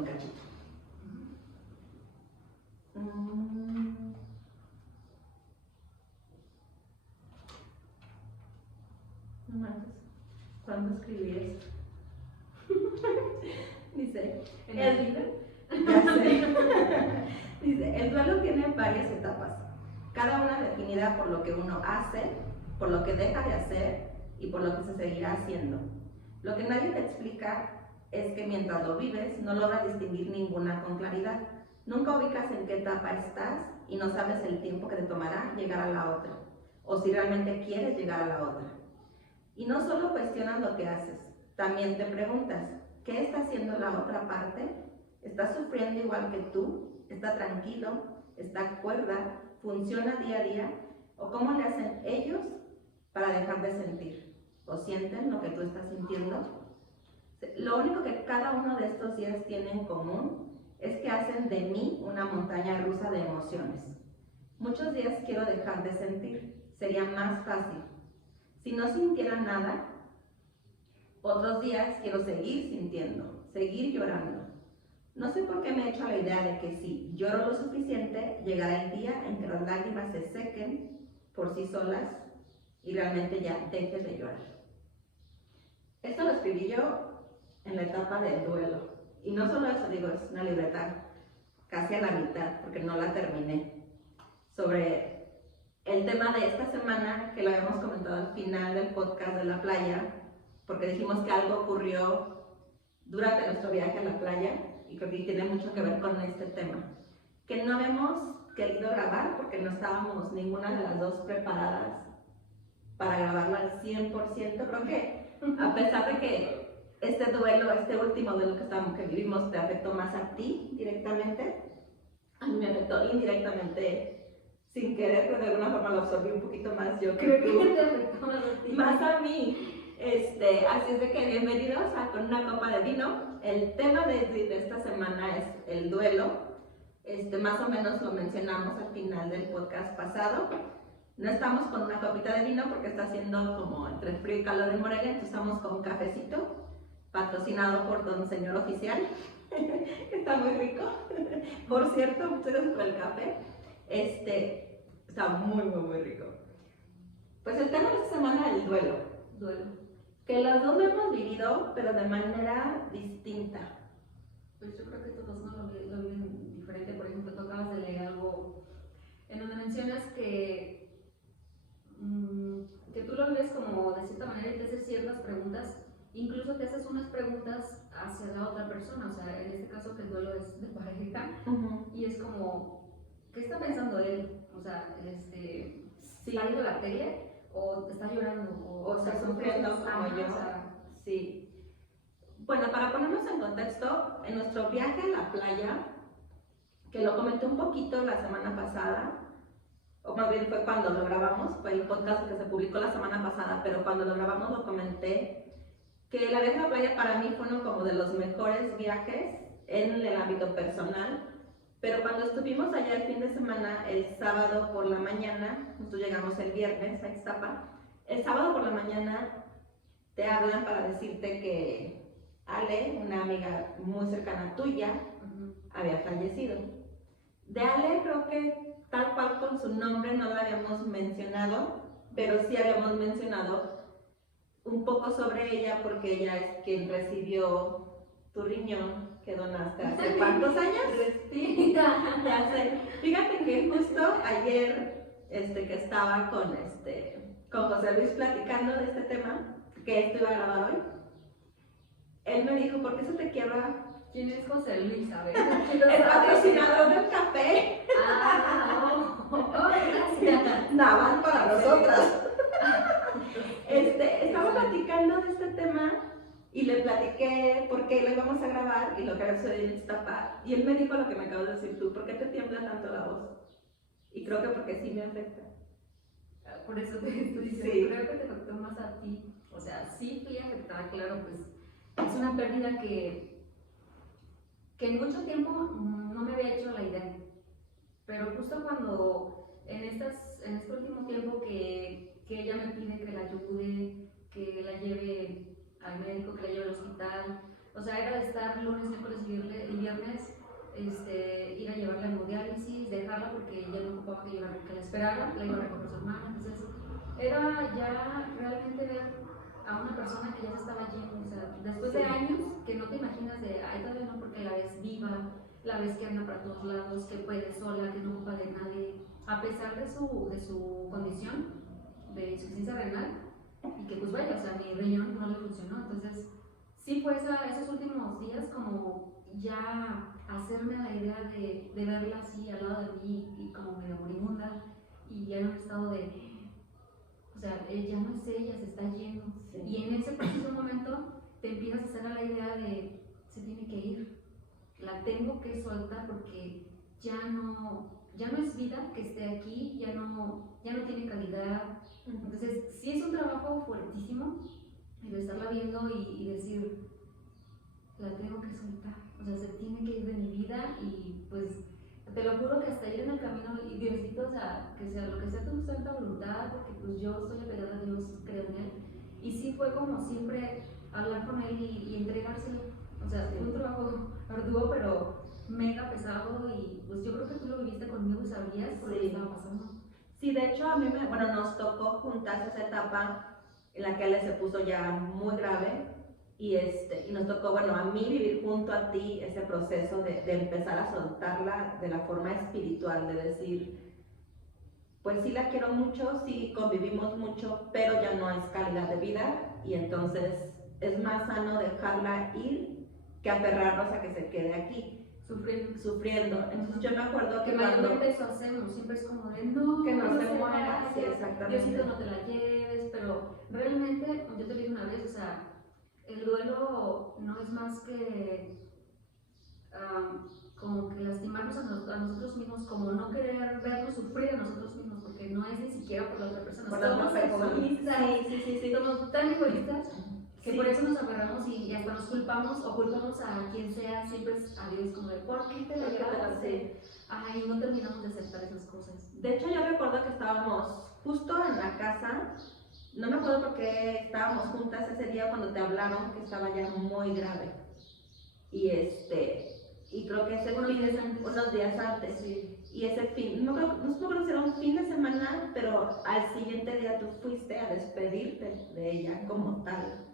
un cachito. No manches, ¿cuándo escribí esto? Dice, ya sé. Dice, el duelo tiene varias etapas, cada una definida por lo que uno hace, por lo que deja de hacer y por lo que se seguirá haciendo. Lo que nadie te explica es que mientras lo vives no logras distinguir ninguna con claridad. Nunca ubicas en qué etapa estás y no sabes el tiempo que te tomará llegar a la otra, o si realmente quieres llegar a la otra. Y no solo cuestionas lo que haces, también te preguntas, ¿qué está haciendo la otra parte? ¿Está sufriendo igual que tú? ¿Está tranquilo? ¿Está cuerda? ¿Funciona día a día? ¿O cómo le hacen ellos para dejar de sentir? ¿O sienten lo que tú estás sintiendo? Lo único que cada uno de estos días tiene en común es que hacen de mí una montaña rusa de emociones. Muchos días quiero dejar de sentir, sería más fácil. Si no sintiera nada, otros días quiero seguir sintiendo, seguir llorando. No sé por qué me he hecho la idea de que si lloro lo suficiente, llegará el día en que las lágrimas se sequen por sí solas y realmente ya deje de llorar. Esto lo escribí yo en la etapa del duelo. Y no solo eso, digo, es una libreta casi a la mitad, porque no la terminé. Sobre el tema de esta semana, que lo habíamos comentado al final del podcast de la playa, porque dijimos que algo ocurrió durante nuestro viaje a la playa, y creo que tiene mucho que ver con este tema. Que no habíamos querido grabar porque no estábamos ninguna de las dos preparadas para grabarlo al 100%. Creo que a pesar de que este duelo, este último duelo que vivimos, te afectó más a ti directamente, a mí me afectó indirectamente, sin querer, pero de alguna forma lo absorbí un poquito más yo que tú. Te afectó más a ti. Más a mí. Así es de que bienvenidos a Con una copa de vino. El tema de esta semana es el duelo. Más o menos lo mencionamos al final del podcast pasado. No estamos con una copita de vino porque está haciendo como entre frío y calor en Morelia, entonces estamos con un cafecito patrocinado por Don Señor Oficial. Está muy rico. Por cierto, muchas gracias por el café. Está muy, muy, muy rico. Pues el tema de esta semana es el duelo. Que los dos lo hemos vivido, pero de manera distinta. Pues yo creo que todos no lo viven diferente. Por ejemplo, tú acabas de leer algo en donde mencionas que tú lo ves como de cierta manera y te haces ciertas preguntas, incluso te haces unas preguntas hacia la otra persona, o sea, en este caso que el duelo es de pareja, y es como, ¿qué está pensando él? O sea, ¿está viendo la tele? ¿O está llorando? ¿O está sufriendo como yo? O sea, sí. Bueno, para ponernos en contexto, en nuestro viaje a la playa, que lo comenté un poquito la semana pasada, o más bien fue cuando lo grabamos, fue el podcast que se publicó la semana pasada, pero cuando lo grabamos lo comenté, que la viaje a la playa para mí fue uno como de los mejores viajes en el ámbito personal, pero cuando estuvimos allá el fin de semana, el sábado por la mañana, nosotros llegamos el viernes a Ixtapa, el sábado por la mañana te hablan para decirte que Ale, una amiga muy cercana tuya, había fallecido. De Ale creo que tal cual con su nombre no la habíamos mencionado, pero sí habíamos mencionado un poco sobre ella porque ella es quien recibió tu riñón que donaste hace ¿cuántos años? Ya sé. Fíjate que justo ayer que estaba con José Luis platicando de este tema, que esto iba a grabar hoy, él me dijo, ¿por qué se te quiebra? ¿Quién es José Luis? A ver. El patrocinador del café. Gracias. Naval para nosotras. Estaba platicando de este tema y le platiqué por qué lo íbamos a grabar y lo que había sucedido en Ixtapa. Y él me dijo lo que me acabas de decir tú, ¿por qué te tiembla tanto la voz? Y creo que porque sí me afecta. Por eso te estoy diciendo, Sí. Creo que te afectó más a ti. O sea, sí fui afectada, claro, pues es una pérdida que en mucho tiempo no me había hecho la idea. Pero justo cuando en este último tiempo que ella me pide que la ayude, que la lleve al médico, que la lleve al hospital, O sea, era de estar lunes, miércoles y viernes, ir a llevarla a hemodiálisis, dejarla porque ya no ocupaba que la esperara, la iba a recoger su hermana. Entonces, era ya realmente ver a una persona que ya se estaba yendo. O sea, después de años que no te imaginas de, ay, todavía no, porque la ves viva, la ves que anda para todos lados, que puede sola, que no ocupa de nadie, a pesar de su condición de insuficiencia renal, y que pues vaya, o sea, mi riñón no le funcionó. Entonces, sí fue esos últimos días como ya hacerme la idea de verla así al lado de mí y como medio moribunda, y ya en un estado de, o sea, ya no es ella, se está yendo. Sí. Y en ese preciso momento te empiezas a hacer a la idea de, se tiene que ir, la tengo que soltar porque ya no es vida que esté aquí, ya no tiene calidad. Entonces, sí es un trabajo fuertísimo el estarla viendo y decir, la tengo que soltar, o sea, se tiene que ir de mi vida. Y pues te lo juro que hasta ir en el camino, y Diosito, o sea, que sea lo que sea tu santa voluntad, porque pues yo estoy apegada a Dios, creo en Él. Y sí fue como siempre hablar con Él y entregárselo. O sea, fue un trabajo arduo, pero mega pesado, y pues yo creo que tú lo viviste conmigo y sabías por lo que estaba pasando. Sí, de hecho a mí nos tocó juntas esa etapa en la que él se puso ya muy grave, y nos tocó, bueno, a mí vivir junto a ti ese proceso de empezar a soltarla de la forma espiritual, de decir, pues sí la quiero mucho, sí convivimos mucho, pero ya no es calidad de vida, y entonces es más sano dejarla ir que aferrarnos a que se quede aquí. Sufriendo. Entonces yo me acuerdo que mayormente eso hacemos, siempre es como de no, que no se muera. Sí, exactamente. Diosito, no te la lleves, pero realmente, yo te dije una vez, o sea, el duelo no es más que como que lastimarnos a nosotros mismos, como no querer vernos sufrir a nosotros mismos, porque no es ni siquiera por la otra persona. Somos egoístas, somos tan egoístas que por eso nos aferramos y hasta nos culpamos, o culpamos a quien sea, siempre es a Dios, como de ¿por qué te la llevaste? Y no terminamos de aceptar esas cosas. De hecho, yo recuerdo que estábamos justo en la casa, no me acuerdo por qué estábamos juntas ese día cuando te hablaron que estaba ya muy grave. Y creo que ese unos días antes, sí. Y ese fin, no recuerdo si era un fin de semana, pero al siguiente día tú fuiste a despedirte de ella como tal.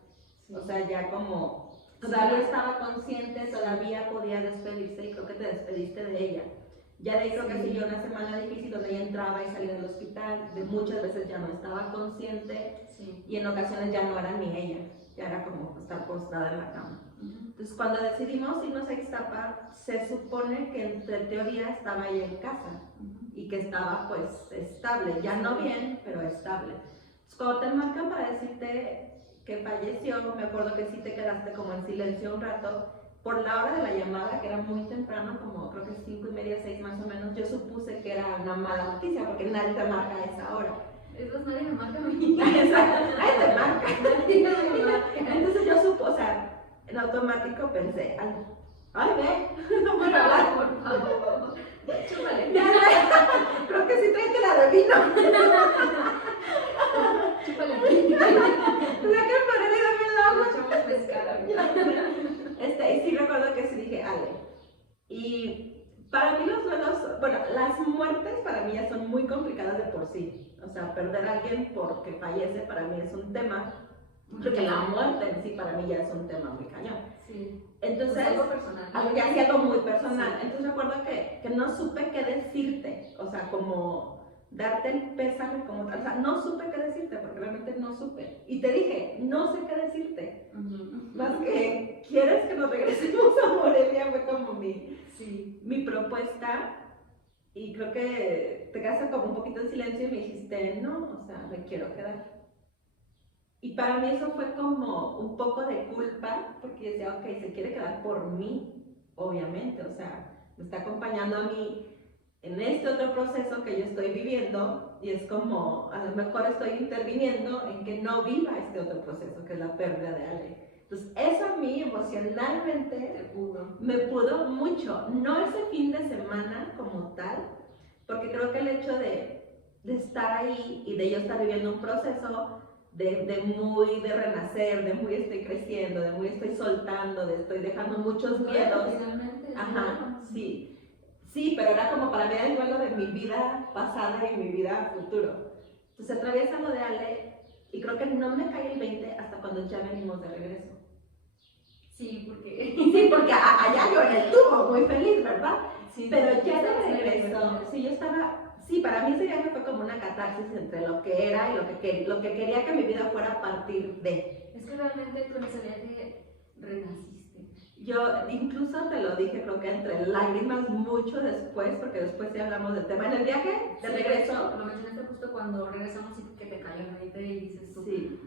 Sí. O sea, ya como todavía estaba consciente, todavía podía despedirse, y creo que te despediste de ella. Ya de ahí creo que siguió una semana difícil donde ella entraba y salía del hospital, de muchas veces ya no estaba consciente, y en ocasiones ya no era ni ella, ya era como estar postrada en la cama. Entonces cuando decidimos irnos a Ixtapa, se supone que entre teoría estaba ella en casa, y que estaba pues estable, ya no bien, pero estable. Entonces cuando te marcan para decirte que falleció, me acuerdo que sí te quedaste como en silencio un rato. Por la hora de la llamada, que era muy temprano, como creo que 5:30, 6 más o menos, yo supuse que era una mala noticia, porque nadie te marca a esa hora. Eso nadie me marca a mí. Exacto, nadie te marca. Entonces yo supuse, o sea, en automático pensé, ay, ve, no puedo hablar, por favor. Chúpale. Creo que sí trae la de vino. Chúpale. La que para y dame el agua. Echamos pescado. Y sí recuerdo que sí dije, Ale. Y para mí los duelos, bueno, las muertes para mí ya son muy complicadas de por sí. O sea, perder a alguien porque fallece para mí es un tema, porque la muerte en sí para mí ya es un tema muy cañón. Sí. Entonces, algo personal. Algo muy personal. Sí. Entonces recuerdo que no supe qué decirte, o sea, como darte el pésame como tal, o sea, no supe qué decirte, porque realmente no supe. Y te dije, no sé qué decirte. Más que, ¿quieres que nos regresemos a Morelia? Fue como mi propuesta. Y creo que te quedaste como un poquito en silencio y me dijiste, no, o sea, me quiero quedar. Y para mí eso fue como un poco de culpa, porque decía, ok, se quiere quedar por mí, obviamente, o sea, me está acompañando a mí en este otro proceso que yo estoy viviendo, y es como, a lo mejor estoy interviniendo en que no viva este otro proceso, que es la pérdida de Ale. Entonces, eso a mí emocionalmente me pudo mucho, no ese fin de semana como tal, porque creo que el hecho de estar ahí y de yo estar viviendo un proceso de renacer, de muy estoy creciendo, de muy estoy soltando, de estoy dejando muchos miedos. Finalmente, Ajá, sí. Sí, pero era como para ver el duelo de mi vida pasada y mi vida futuro. Entonces atraviesa lo de Ale y creo que no me cae el 20 hasta cuando ya venimos de regreso. Sí, porque... Sí, porque allá yo en el tubo, muy feliz, ¿verdad? Sí, pero ya de regreso, sí, yo estaba, sí, para mí ese viaje fue como una catarsis entre lo que era y lo que quería que mi vida fuera a partir de. Es que realmente tú en ese viaje renaciste. Yo incluso te lo dije, creo que entre lágrimas mucho después, porque después sí hablamos del tema. En el viaje de regreso. Lo mencionaste justo cuando regresamos y que te cayó el 20 y dices tú. Sí.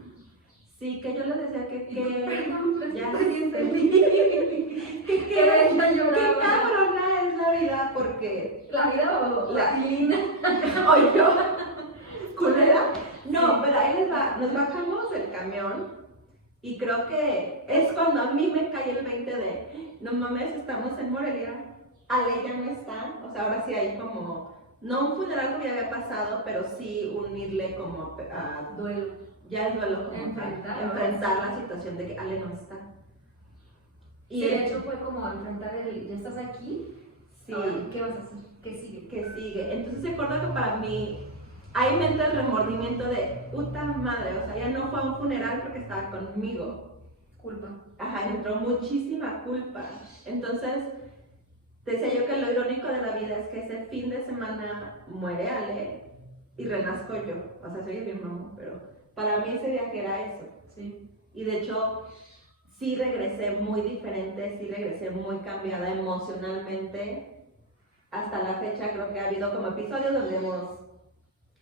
Sí, que yo les decía que ya qué cabrona es la vida, porque la vida o la filina o yo culera. No, pero ahí les va, nos bajamos del camión y creo que es cuando a mí me cae el 20 de no mames, estamos en Morelia, Ale ya no está, o sea, ahora sí hay como, no un funeral que ya había pasado, pero sí unirle como a duelo. Ya el duelo como enfrentar la situación de que Ale no está. Y sí, de hecho fue como enfrentar el, ya estás aquí, sí. ¿Qué vas a hacer? ¿Qué sigue? ¿Qué sigue? Entonces recuerdo que para mí, ahí me entra el remordimiento de, puta madre, o sea, ya no fue a un funeral porque estaba conmigo. Culpa. Ajá, entró muchísima culpa. Entonces, decía yo que lo irónico de la vida es que ese fin de semana muere Ale y renazco yo. O sea, soy mi mamá, pero para mí ese viaje era eso, ¿sí? Y de hecho, sí regresé muy diferente, sí regresé muy cambiada emocionalmente. Hasta la fecha creo que ha habido como episodios donde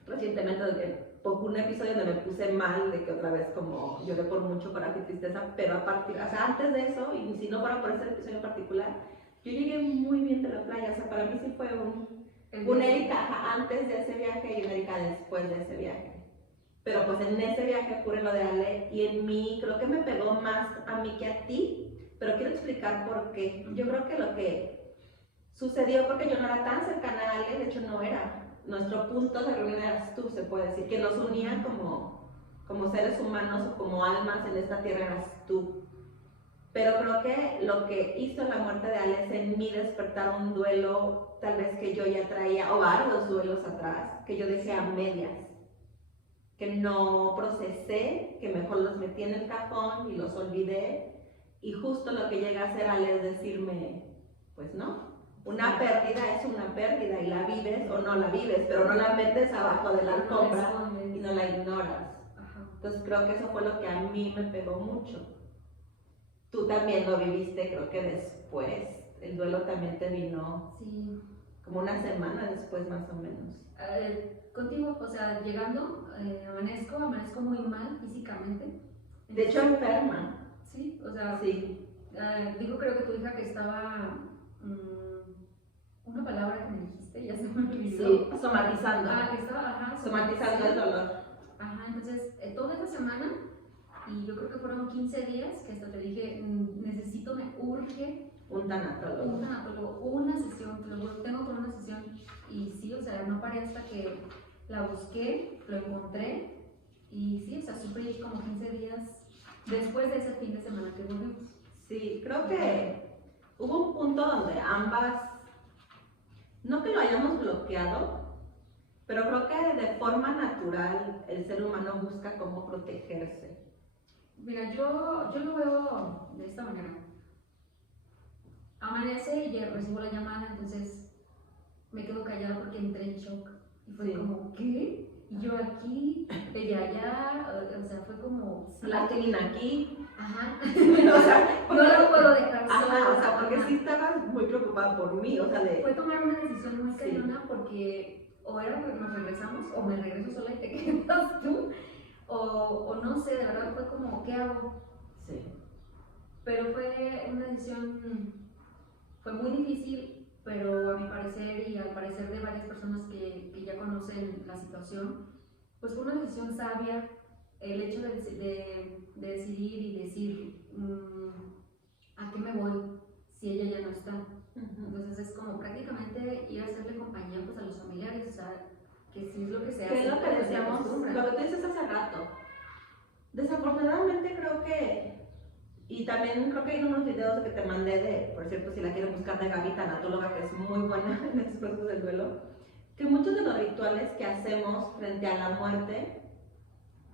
recientemente un episodio donde me puse mal, de que otra vez como lloré por mucho coraje y tristeza, pero o sea, antes de eso, y si no fuera por ese episodio en particular, yo llegué muy bien de la playa, o sea, para mí sí fue un Erika antes de ese viaje y un Erika después de ese viaje. Pero pues en ese viaje ocurre lo de Ale y en mí creo que me pegó más a mí que a ti, pero quiero explicar por qué. Yo creo que lo que sucedió porque yo no era tan cercana a Ale, de hecho no era. Nuestro punto de reunión eras tú, se puede decir, que nos unía como seres humanos o como almas en esta tierra eras tú. Pero creo que lo que hizo la muerte de Ale es en mí despertar un duelo tal vez que yo ya traía, o varios duelos atrás, que yo dejé a medias, que no procesé, que mejor los metí en el cajón y los olvidé, y justo lo que llega a hacer Ale es decirme, pues no, una pérdida es una pérdida y la vives o no la vives, pero no la metes abajo de la alfombra y no la ignoras. Entonces creo que eso fue lo que a mí me pegó mucho. Tú también lo viviste, creo que después, el duelo también te vino como una semana después más o menos. Contigo, o sea, llegando, amanezco muy mal físicamente. De hecho, enferma. Sí, o sea, sí. Digo, creo que tu hija que estaba, una palabra que me dijiste, ya se me olvidó. Sí, somatizando. Que estaba, somatizando el dolor. Ajá, entonces, toda esta semana, y yo creo que fueron 15 días, que hasta te dije, necesito, me urge un tanatólogo. Una sesión, tengo por una sesión, y sí, o sea, no paré hasta que la busqué, lo encontré, y sí, o sea, sufrí como 15 días después de ese fin de semana que volvimos. Sí, creo que hubo un punto donde ambas, no que lo hayamos bloqueado, pero creo que de forma natural el ser humano busca cómo protegerse. Mira, yo lo veo de esta manera. Amanece y ya recibo la llamada, entonces me quedo callada porque entré en shock. Y fue como, ¿qué? Y yo aquí, ella allá, o sea, fue como... La Kelina aquí. Ajá. O sea, no lo puedo dejar sola. Ajá, o sea, porque sí estabas muy preocupada por mí, o sea, de... Fue tomar una decisión muy cañona porque o era que nos regresamos, o me regreso sola y te quedas tú, o no sé, de verdad fue como, ¿qué hago? Sí. Pero fue una decisión, fue muy difícil, pero a mi parecer y al parecer de varias personas que ya conocen la situación, pues fue una decisión sabia el hecho de decidir y decir a qué me voy si ella ya no está. Entonces es como prácticamente ir a hacerle compañía pues, a los familiares, o sea, que sí es lo que se hace. ¿Qué es lo que decíamos? Lo que tú dices hace rato. Y también creo que hay unos videos que te mandé de, por cierto, si la quieren buscar, de Gaby, tanatóloga, que es muy buena en estos procesos del duelo, que muchos de los rituales que hacemos frente a la muerte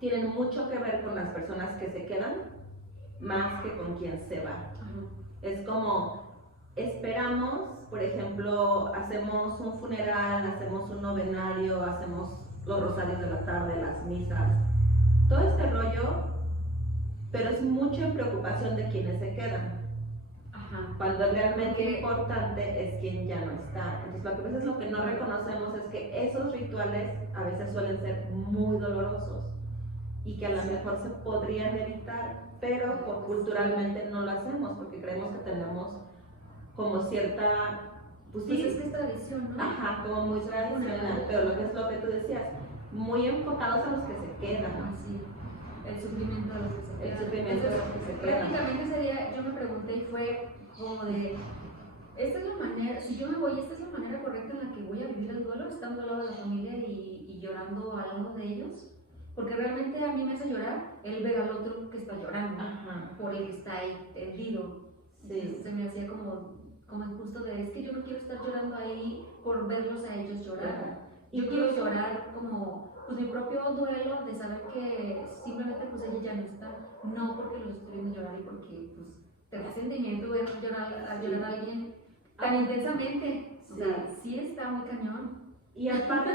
tienen mucho que ver con las personas que se quedan más que con quien se va. Es como, esperamos, por ejemplo, hacemos un funeral, hacemos un novenario, hacemos los rosarios de la tarde, las misas, todo este rollo, pero es mucha preocupación de quienes se quedan. Cuando realmente importante es quien ya no está. Entonces, lo que a veces lo que no reconocemos es que esos rituales a veces suelen ser muy dolorosos y que a lo mejor se podrían evitar, pero culturalmente no lo hacemos porque creemos que tenemos como cierta, pues sí, es que es tradición, ¿no? Ajá, como muy tradicional, pero lo que es lo que tú decías, muy enfocados a los que se quedan. Así, el sufrimiento de los que se quedan. El sufrimiento de los que se quedan. Prácticamente ese día yo me pregunté y fue como de, esta es la manera, si yo me voy, esta es la manera correcta en la que voy a vivir el duelo, estando al lado de la familia y llorando al lado de ellos. Porque realmente a mí me hace llorar el ver al otro que está llorando, por el que está ahí tendido. Sí. Se me hacía como injusto de, es que yo no quiero estar llorando ahí por verlos a ellos llorar. Yo quiero llorar como pues mi propio duelo de saber que simplemente pues ella ya no está, no porque los estoy viendo llorar y porque pues te da sentimiento ver llorar a alguien tan intensamente. O sea, sí está muy cañón. Y aparte,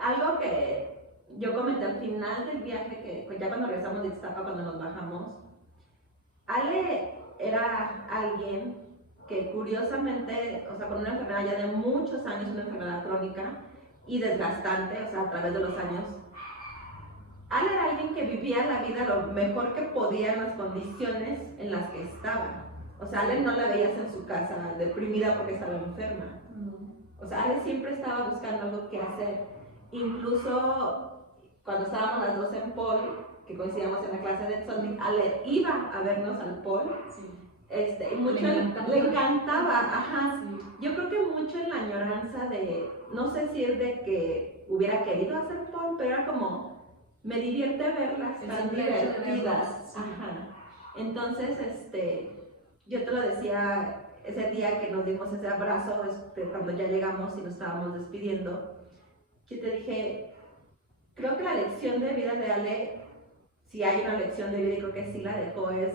algo que yo comenté al final del viaje, que pues ya cuando regresamos de Iztapa, cuando nos bajamos, Ale era alguien que curiosamente, o sea, con una enfermedad ya de muchos años, una enfermedad crónica y desgastante, o sea, a través de los años, Ale era alguien que vivía la vida lo mejor que podía en las condiciones en las que estaba. O sea, Ale no la veías en su casa deprimida porque estaba enferma. O sea, Ale siempre estaba buscando algo que hacer. Incluso cuando estábamos las dos en Paul, que coincidíamos en la clase de Sunday, Ale iba a vernos al Paul. Y mucho le encantaba, ajá. Sí. Yo creo que mucho en la añoranza de, no sé si es de que hubiera querido hacer Paul, pero era como, me divierte verlas tan divertidas. Sí. Ajá. Entonces, yo te lo decía ese día que nos dimos ese abrazo, cuando ya llegamos y nos estábamos despidiendo, que te dije, creo que la lección de vida de Ale, si hay una lección de vida y creo que sí la dejó, es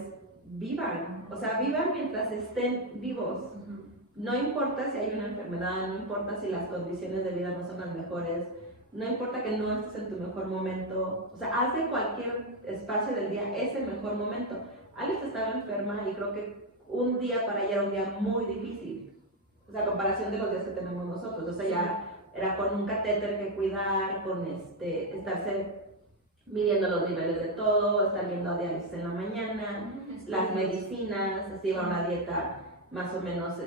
vivan, o sea, vivan mientras estén vivos. No importa si hay una enfermedad, no importa si las condiciones de vida no son las mejores, no importa que no estés en tu mejor momento, o sea, haz de cualquier espacio del día ese mejor momento. Alex estaba enferma y creo que un día para ella era un día muy difícil, o sea, a comparación de los días que tenemos nosotros, o sea, ya era con un catéter que cuidar, con estarse midiendo los niveles de todo, estar viendo a diálisis en la mañana, las medicinas, se iba a una dieta más o menos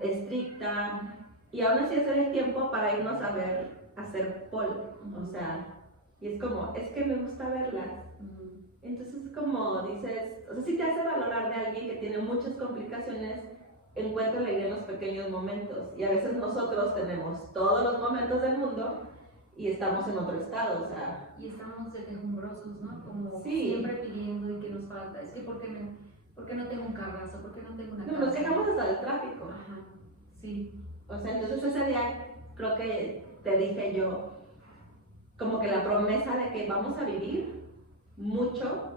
estricta, y aún así hacer el tiempo para irnos a ver, a hacer Paul, o sea, y es como, es que me gusta verlas. Entonces como dices, o sea, si te hace valorar de alguien que tiene muchas complicaciones, encuentra la idea en los pequeños momentos, y a veces nosotros tenemos todos los momentos del mundo y estamos en otro estado, o sea. Y estamos de quejumbrosos, ¿no? Como siempre pidiendo y que nos falta, es que ¿por qué no tengo un carrazo? ¿Por qué no tengo una casa? Nos quejamos hasta del tráfico. Ajá, sí. O sea, entonces ese día creo que te dije yo, como que la promesa de que vamos a vivir mucho,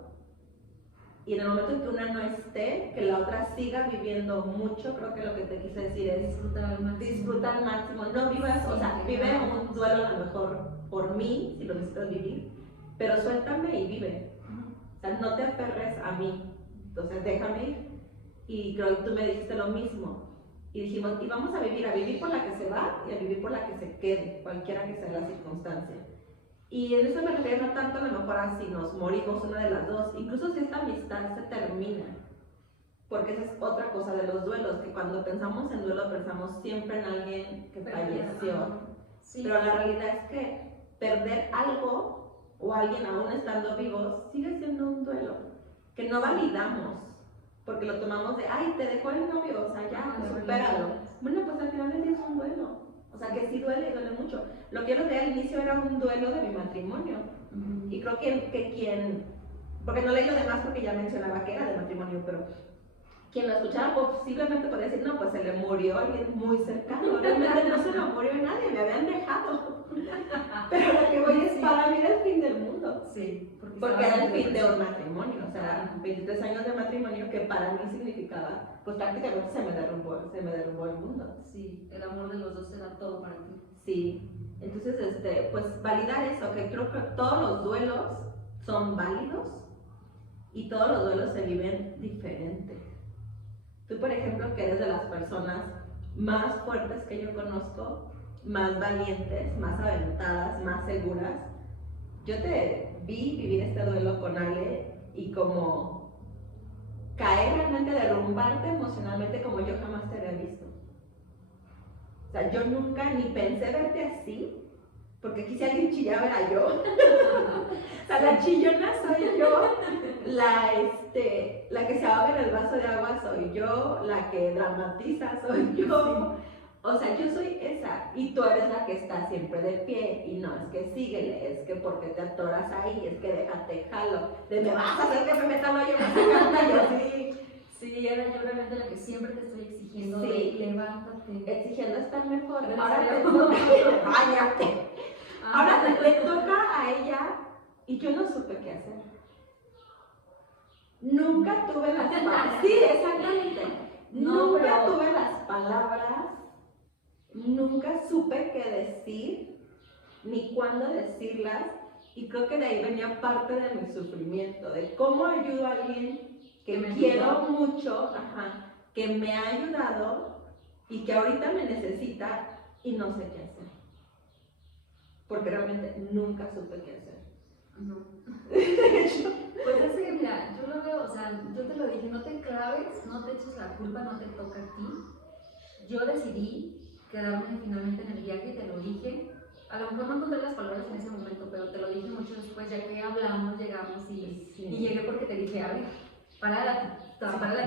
y en el momento en que una no esté, que la otra siga viviendo mucho. Creo que lo que te quise decir es disfruta al máximo, no vivas, o sea, vive un duelo a lo mejor por mí, si lo necesitas vivir, pero suéltame y vive. O sea, no te aferres a mí, entonces déjame ir. Y creo que tú me dijiste lo mismo, y dijimos, y vamos a vivir por la que se va y a vivir por la que se quede, cualquiera que sea la circunstancia. Y en eso me refiero no tanto a lo mejor a si nos morimos una de las dos, incluso si esta amistad se termina, porque esa es otra cosa de los duelos, que cuando pensamos en duelo pensamos siempre en alguien que falleció, pero la realidad es que perder algo o alguien aún estando vivos sigue siendo un duelo, que no validamos, porque lo tomamos de, ay, te dejó el novio, o sea, ya, supéralo. Bueno, pues al final del día es un duelo. O sea, que sí duele y duele mucho. Lo que yo les decía al inicio era un duelo de mi matrimonio. Y creo que quien porque no leí lo demás porque ya mencionaba que era de matrimonio, pero quien lo escuchara posiblemente podría decir, no, pues se le murió alguien muy cercano, realmente no se le murió nadie, me habían dejado. Pero lo que voy es, para mí era el fin del mundo. Sí, porque era el fin de un matrimonio, o sea, 23 años de matrimonio que para mí significaba, pues prácticamente se me derrumbó el mundo. Sí, el amor de los dos era todo para ti. Sí, entonces, pues validar eso, que creo que todos los duelos son válidos y todos los duelos se viven diferentes. Tú, por ejemplo, que eres de las personas más fuertes que yo conozco, más valientes, más aventadas, más seguras, yo te vi vivir este duelo con Ale y como caer realmente, derrumbarte emocionalmente como yo jamás te había visto. O sea, yo nunca ni pensé verte así, porque aquí si alguien chillaba era yo. O sea, la chillona soy yo, la que se ahoga en el vaso de agua soy yo, la que dramatiza soy yo. O sea, yo soy esa, y tú eres la que está siempre de pie, y no, es que síguele, es que porque te atoras ahí, es que déjate jalo, de me vas a hacer que me meta el hoyo más grande, yo sí. Sí, era yo realmente la que siempre te estoy exigiendo, Sí. Levántate. Exigiendo estar mejor, Pero ahora te no. toca, váyate. Ahora le toca a ella, y yo no supe qué hacer. Nunca tuve las palabras, sí, exactamente, No, nunca pero... tuve las palabras. Nunca supe qué decir, ni cuándo decirlas, y creo que de ahí venía parte de mi sufrimiento, de cómo ayudo a alguien que me quiero mucho, que me ha ayudado y que ahorita me necesita y no sé qué hacer. Porque realmente nunca supe qué hacer. No. Pues es que mira, yo lo veo, o sea, yo te lo dije, no te claves, no te eches la culpa, no te toca a ti. Yo decidí quedarme finalmente en el viaje y te lo dije. A lo mejor no encontré las palabras en ese momento, pero te lo dije mucho después, ya que hablamos, llegamos y llegué porque te dije, a ver, para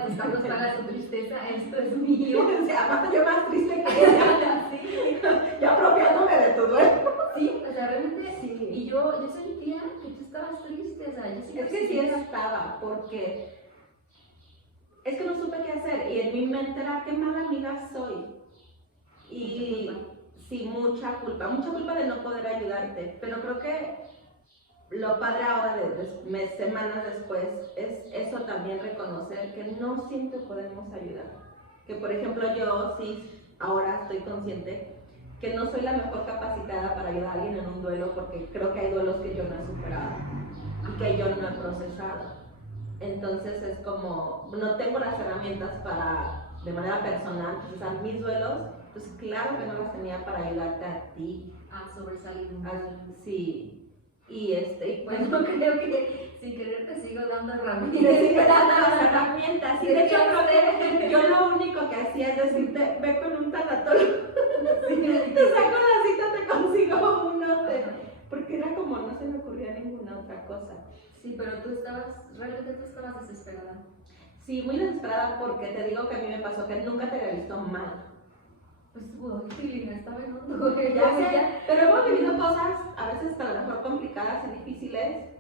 tus tacos, para tu tristeza, esto es mío. O sea, aparte yo más triste que ella, sí, yo apropiándome de tu duelo. Sí, o sea, realmente, sí. Y yo sentía que tú estabas triste, o sea, yo sí es que sí estaba, porque es que no supe qué hacer, y en mi mente era, qué mala amiga soy. Y sí, mucha culpa de no poder ayudarte, pero creo que lo padre ahora, semanas después, es eso también, reconocer que no siempre podemos ayudar. Que por ejemplo yo sí, ahora estoy consciente que no soy la mejor capacitada para ayudar a alguien en un duelo, porque creo que hay duelos que yo no he superado y que yo no he procesado. Entonces es como, no tengo las herramientas para, de manera personal, procesar mis duelos. Pues claro que no las tenía para ayudarte a ti. A sobresalir. Sí. Y bueno, creo que sin querer te sigo dando herramientas. Te sigo dando las herramientas. Y de hecho creo que yo lo único que hacía es decirte, ve con un tanatólogo. Sí, te saco la cita, te consigo uno. Porque era como, no se me ocurría ninguna otra cosa. Sí, pero realmente tú estabas desesperada. Sí, muy desesperada, porque te digo que a mí me pasó que nunca te había visto mal. Pues Tilina, estaba en un duelo. Ya sé, pero hemos vivido cosas a veces a lo mejor complicadas y difíciles.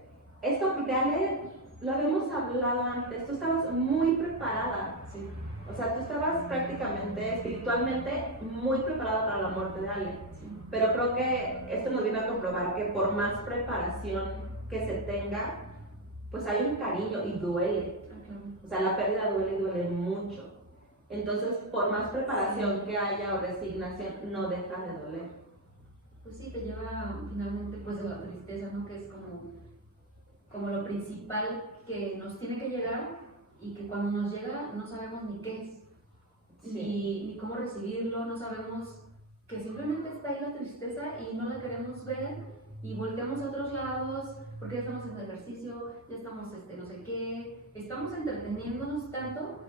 Esto porque Ale, lo habíamos hablado antes, tú estabas muy preparada. Sí. O sea, tú estabas prácticamente, espiritualmente, muy preparada para la muerte de Ale. Sí. Pero creo que esto nos viene a comprobar que por más preparación que se tenga, pues hay un cariño y duele. O sea, la pérdida duele y duele mucho. Entonces, por más preparación que haya o resignación, no deja de doler. Pues sí, te lleva finalmente pues a la tristeza, ¿no? Que es como lo principal que nos tiene que llegar, y que cuando nos llega no sabemos ni qué es, ni cómo recibirlo, no sabemos que simplemente está ahí la tristeza y no la queremos ver, y volteamos a otros lados porque ya estamos en ejercicio, ya estamos no sé qué, estamos entreteniéndonos tanto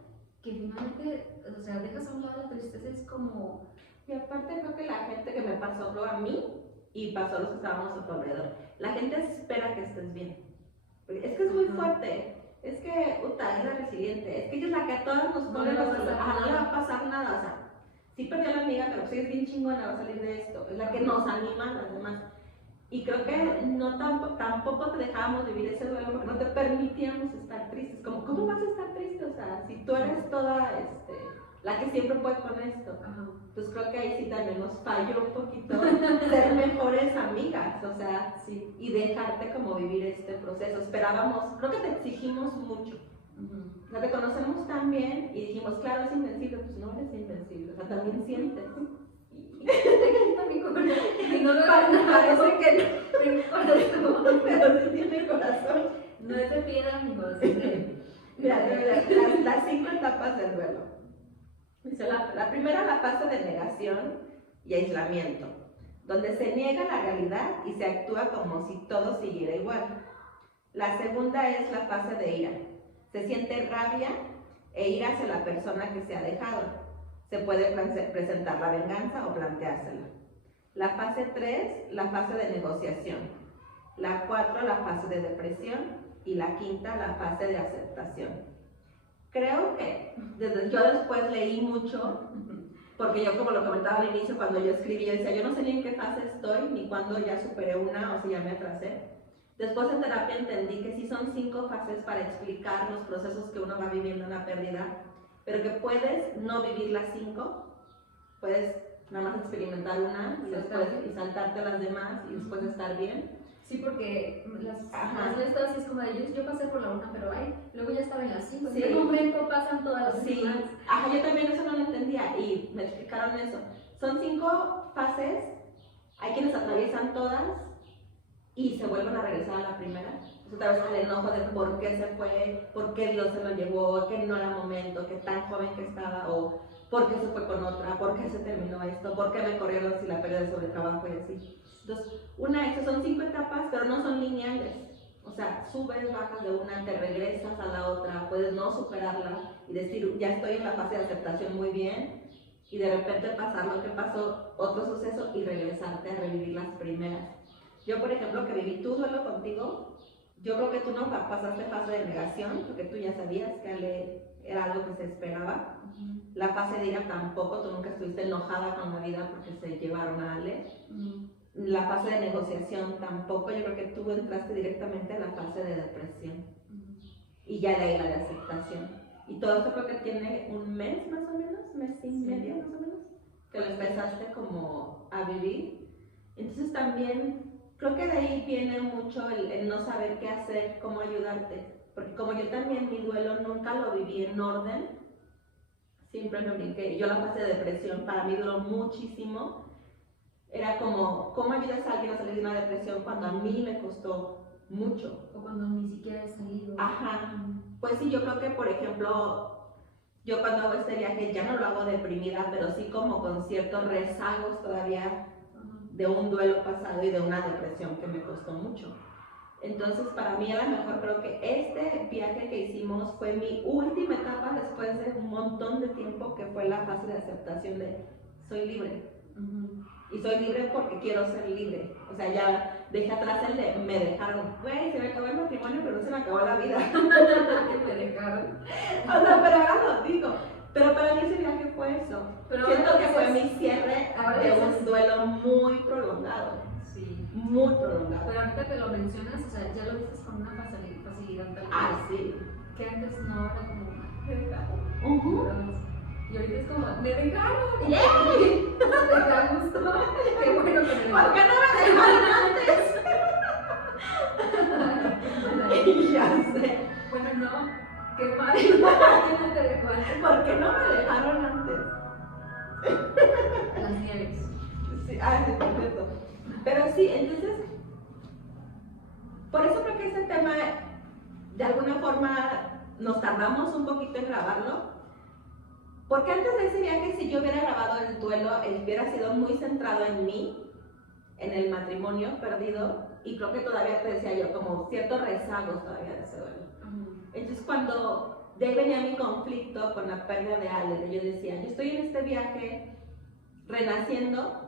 que finalmente, o sea, dejas a un lado la tristeza. Es como... Y aparte creo que la gente, que me pasó luego a mí y pasó a los que estábamos a tu alrededor, la gente espera que estés bien. Es que es muy fuerte, es que es la resiliente, es que ella es la que a todas nos pone no le va a pasar nada, o sea, sí perdió a la amiga, pero sí es bien chingona, va a salir de esto, es la que nos anima a las demás. Y creo que no tampoco te dejábamos vivir ese duelo porque no te permitíamos permitíamos estar tristes. Como, ¿cómo vas a estar triste? O sea, si tú eres toda la que siempre puede con esto. Ajá. Pues creo que ahí sí también nos falló un poquito ser mejores amigas, o sea, Sí. y dejarte como vivir este proceso. Esperábamos, creo que te exigimos mucho. O sea, te conocemos tan bien y dijimos, claro, es invencible, pues no eres invencible, o sea, también sientes. Y no me Parece que no. pero sí tiene corazón. No es de piedra mi corazón. Mira, las 5 etapas del duelo. Dice, la primera, la fase de negación y aislamiento, donde se niega la realidad y se actúa como si todo siguiera igual. La segunda es la fase de ira. Se siente rabia e ira hacia la persona que se ha dejado. Se puede presentar la venganza o planteársela. La fase 3, la fase de negociación. La 4, la fase de depresión. Y la quinta, la fase de aceptación. Creo que yo después leí mucho, porque yo, como lo comentaba al inicio, cuando yo escribí, yo decía, yo no sé ni en qué fase estoy, ni cuándo ya superé una o si ya me atrasé. Después en terapia entendí que sí son 5 fases para explicar los procesos que uno va viviendo en la pérdida, pero que puedes no vivir las 5, puedes nada más experimentar una y después y saltarte las demás y después estar bien. Sí, porque las letras sí es como de yo pasé por la 1, pero luego ya estaba en la 5. Sí. ¿En qué momento pasan todas las Sí. demás? Ajá, yo también eso no lo entendía y me explicaron eso. Son 5 fases, hay quienes atraviesan todas y se vuelven a regresar a la primera. Otra vez el enojo de por qué se fue, por qué Dios se lo llevó, que no era momento, que tan joven que estaba, o por qué se fue con otra, por qué se terminó esto, por qué me corrieron si la pérdida de sobretrabajo y así. Entonces, estas son 5 etapas, pero no son lineales. O sea, subes, bajas de una, te regresas a la otra, puedes no superarla y decir, ya estoy en la fase de aceptación muy bien, y de repente pasar lo que pasó, otro suceso, y regresarte a revivir las primeras. Yo, por ejemplo, que viví tu duelo contigo, yo creo que tú no pasaste fase de negación, porque tú ya sabías que Ale era algo que se esperaba. La fase de ira tampoco, tú nunca estuviste enojada con la vida porque se llevaron a Ale. La fase de negociación tampoco, yo creo que tú entraste directamente a la fase de depresión. Y ya de ahí la de aceptación. Y todo esto creo que tiene un mes más o menos, mes y medio más o menos, que lo empezaste como a vivir. Entonces también creo que de ahí viene mucho el no saber qué hacer, cómo ayudarte. Porque como yo también mi duelo nunca lo viví en orden, siempre me brinqué. Yo la fase de depresión para mí duró muchísimo. Era como, ¿cómo ayudas a alguien a salir de una depresión cuando a mí me costó mucho? O cuando ni siquiera he salido. Ajá. Pues sí, yo creo que, por ejemplo, yo cuando hago este viaje ya no lo hago deprimida, pero sí como con ciertos rezagos todavía de un duelo pasado y de una depresión que me costó mucho. Entonces, para mí a lo mejor creo que este viaje que hicimos fue mi última etapa después de un montón de tiempo, que fue la fase de aceptación de soy libre. Y soy libre porque quiero ser libre. O sea, ya dejé atrás el de me dejaron. Güey, se me acabó el matrimonio, pero no se me acabó la vida. Que me dejaron. O sea, pero ahora lo digo. Pero para mí ese viaje fue eso. Pero siento que fue mi cierre de dices, un duelo muy prolongado. Sí. Muy prolongado. Pero ahorita que lo mencionas, o sea, ya lo dices con una facilidad tal sí. que antes no era como, me dejaron. Y ahorita es como, me dejaron. ¡Yay! ¿Te da gusto? Qué bueno que me dejaron. ¿Por qué no me dejaron antes? Ya sé. Bueno, no. Qué mal. ¿Quién no te dejó antes? ¿Por qué no me dejaron antes? Las nieves. Sí, sí, perfecto. Pero sí, entonces, por eso creo que ese tema, de alguna forma, nos tardamos un poquito en grabarlo. Porque antes de ese viaje, si yo hubiera grabado el duelo, hubiera sido muy centrado en mí, en el matrimonio perdido, y creo que todavía te decía yo, como ciertos rezagos todavía de ese duelo. Entonces, cuando de ahí venía mi conflicto con la pérdida de Ale, yo decía, yo estoy en este viaje renaciendo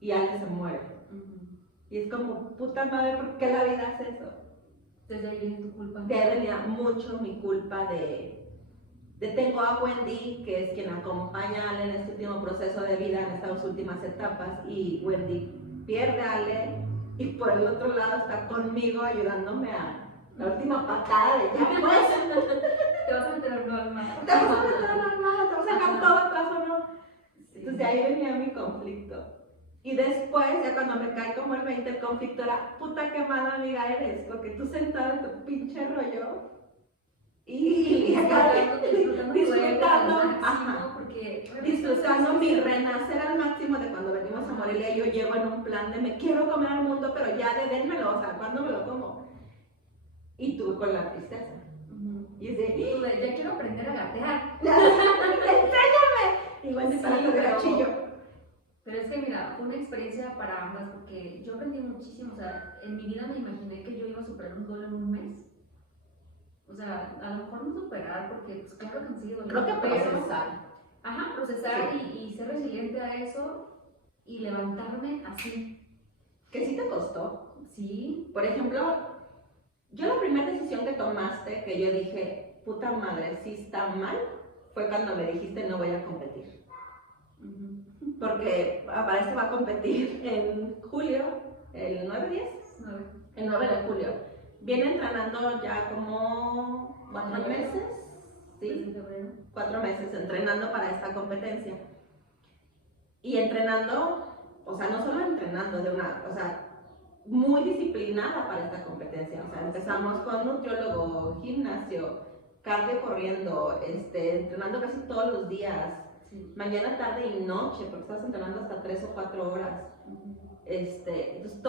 y Ale se muere. Y es como, puta madre, ¿por qué la vida hace eso? Desde ahí viene tu culpa. De ahí venía mucho mi culpa de tengo a Wendy, que es quien acompaña a Ale en este último proceso de vida, en estas últimas etapas, y Wendy pierde a Ale, y por el otro lado está conmigo ayudándome a la última última patada de ya, pues. Te vas a meter en problemas. Te vas a meter en la mano, te vas a sacar todo atrás o no. Sí. Entonces de ahí venía mi conflicto. Y después, ya cuando me cae como el 20, el conflicto era, puta qué mala amiga eres, porque tú sentada en tu pinche rollo y disfrutando, máximo, porque disfrutando mi renacer al máximo de cuando venimos a Morelia. Yo llego en un plan de me quiero comer al mundo, pero ya de dénmelo, o sea, ¿cuándo me lo como? Y tú con la tristeza. Y es de, ya quiero aprender a gatear. ¡enséñame! Igual de para el gachillo. Pero es que mira, fue una experiencia para ambas porque yo aprendí muchísimo, o sea, en mi vida me imaginé que yo iba a superar un duelo en un mes. O sea, a lo mejor no superar porque pues claro que me sigue doliendo. Creo que procesar. Ajá, procesar Sí. y ser resiliente a eso y levantarme así. ¿Que sí te costó? Sí. Por ejemplo, yo la primera decisión que tomaste, que yo dije, puta madre, sí está mal, fue cuando me dijiste no voy a competir. Porque para esto va a competir en julio, el 9-10, el 9 de julio. Viene entrenando ya como 4 meses, ¿sí? 4 meses entrenando para esta competencia. Y entrenando, o sea, no solo entrenando o sea, muy disciplinada para esta competencia. O sea, empezamos con nutriólogo, gimnasio, cardio corriendo, entrenando casi todos los días. Sí. Mañana, tarde y noche, porque estás entrenando hasta 3 o 4 horas. Entonces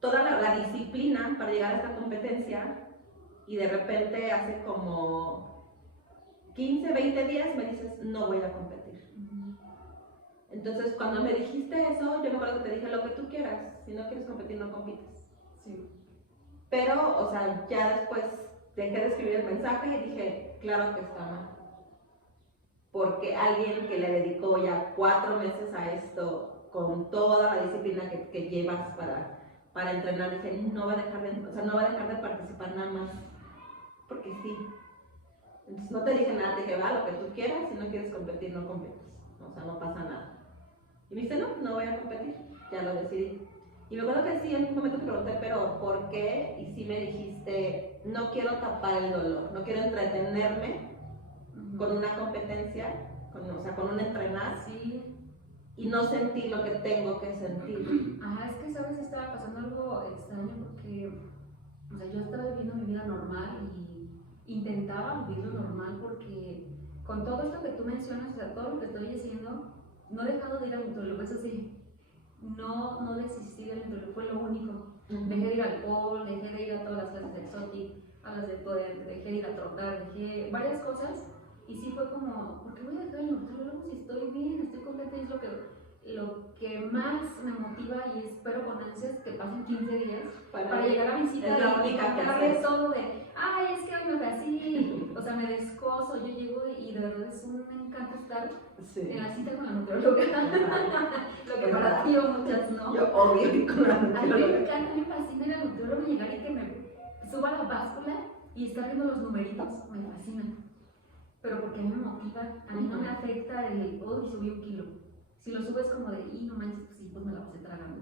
toda la disciplina para llegar a esta competencia, y de repente hace como 15, 20 días me dices, no voy a competir. Entonces cuando me dijiste eso, yo me acuerdo que te dije lo que tú quieras, si no quieres competir no compites. Sí. Pero, o sea, ya después dejé de escribir el mensaje y dije, claro que está mal. Porque alguien que le dedicó ya 4 meses a esto, con toda la disciplina que llevas para entrenar, dije, no va a dejar de participar nada más, porque sí. Entonces no te dije nada, te dije, va, lo que tú quieras, si no quieres competir, no competes, o sea, no pasa nada. Y me dice, no voy a competir, ya lo decidí. Y me acuerdo que sí, en un momento te pregunté, pero ¿por qué? Y sí me dijiste, no quiero tapar el dolor, no quiero entretenerme con una competencia, o sea, con un entrenar, sí, y no sentir lo que tengo que sentir. Ajá, es que sabes, estaba pasando algo extraño porque, o sea, yo estaba viviendo mi vida normal y intentaba vivirlo normal porque con todo esto que tú mencionas, o sea, todo lo que estoy diciendo, no he dejado de ir al nutriólogo, eso sí, no desistí del nutriólogo, fue lo único. Dejé de ir al pol, dejé de ir a todas las clases de exotic, a las de poder, dejé de ir a trotar, dejé varias cosas. Y sí fue como, ¿por qué voy a dejar el nutriólogo si estoy bien, estoy contenta? Y es lo que más me motiva y espero con ansias que pasen 15 días para llegar a mi cita y contarles todo de, ay, es que hoy me fue así, o sea, me descoso, yo llego y de verdad es un encanto estar en la cita con la nutrióloga, lo que para ti o muchas no. Yo obvio ir con la nutrióloga. A mí me encanta, me fascina ir al nutriólogo y llegar y que me suba la báscula y estar viendo los numeritos, me fascina. Pero porque a mí me motiva, a mí no me afecta el, oh, subí 1 kilo. Si lo subes como de, y no manches, pues sí, pues me la pasé tragando.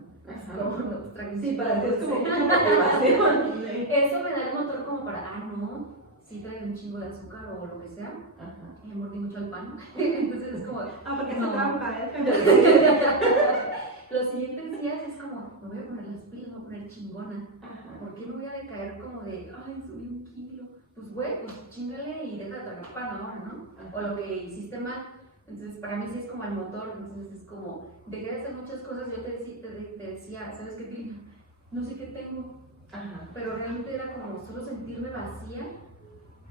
Sí, para ti es como mucha motivación. Eso me da el motor como para, no, sí traigo un chingo de azúcar o lo que sea. Ajá. Me mordí mucho el pan. Entonces es como, porque no. Se trampa, Los siguientes días es como, me voy a poner las pilas, me voy a poner chingona. Ajá. ¿Por qué no voy a decaer como de, ay, subí 1 kilo? Pues güey, pues chingale y deja de tragar pan ahora, ¿no? Ajá. O lo que hiciste mal. Entonces para mí sí es como el motor, entonces es como, dejé de hacer muchas cosas, yo te decía, ¿sabes qué? No sé qué tengo. Ajá. Pero realmente era como solo sentirme vacía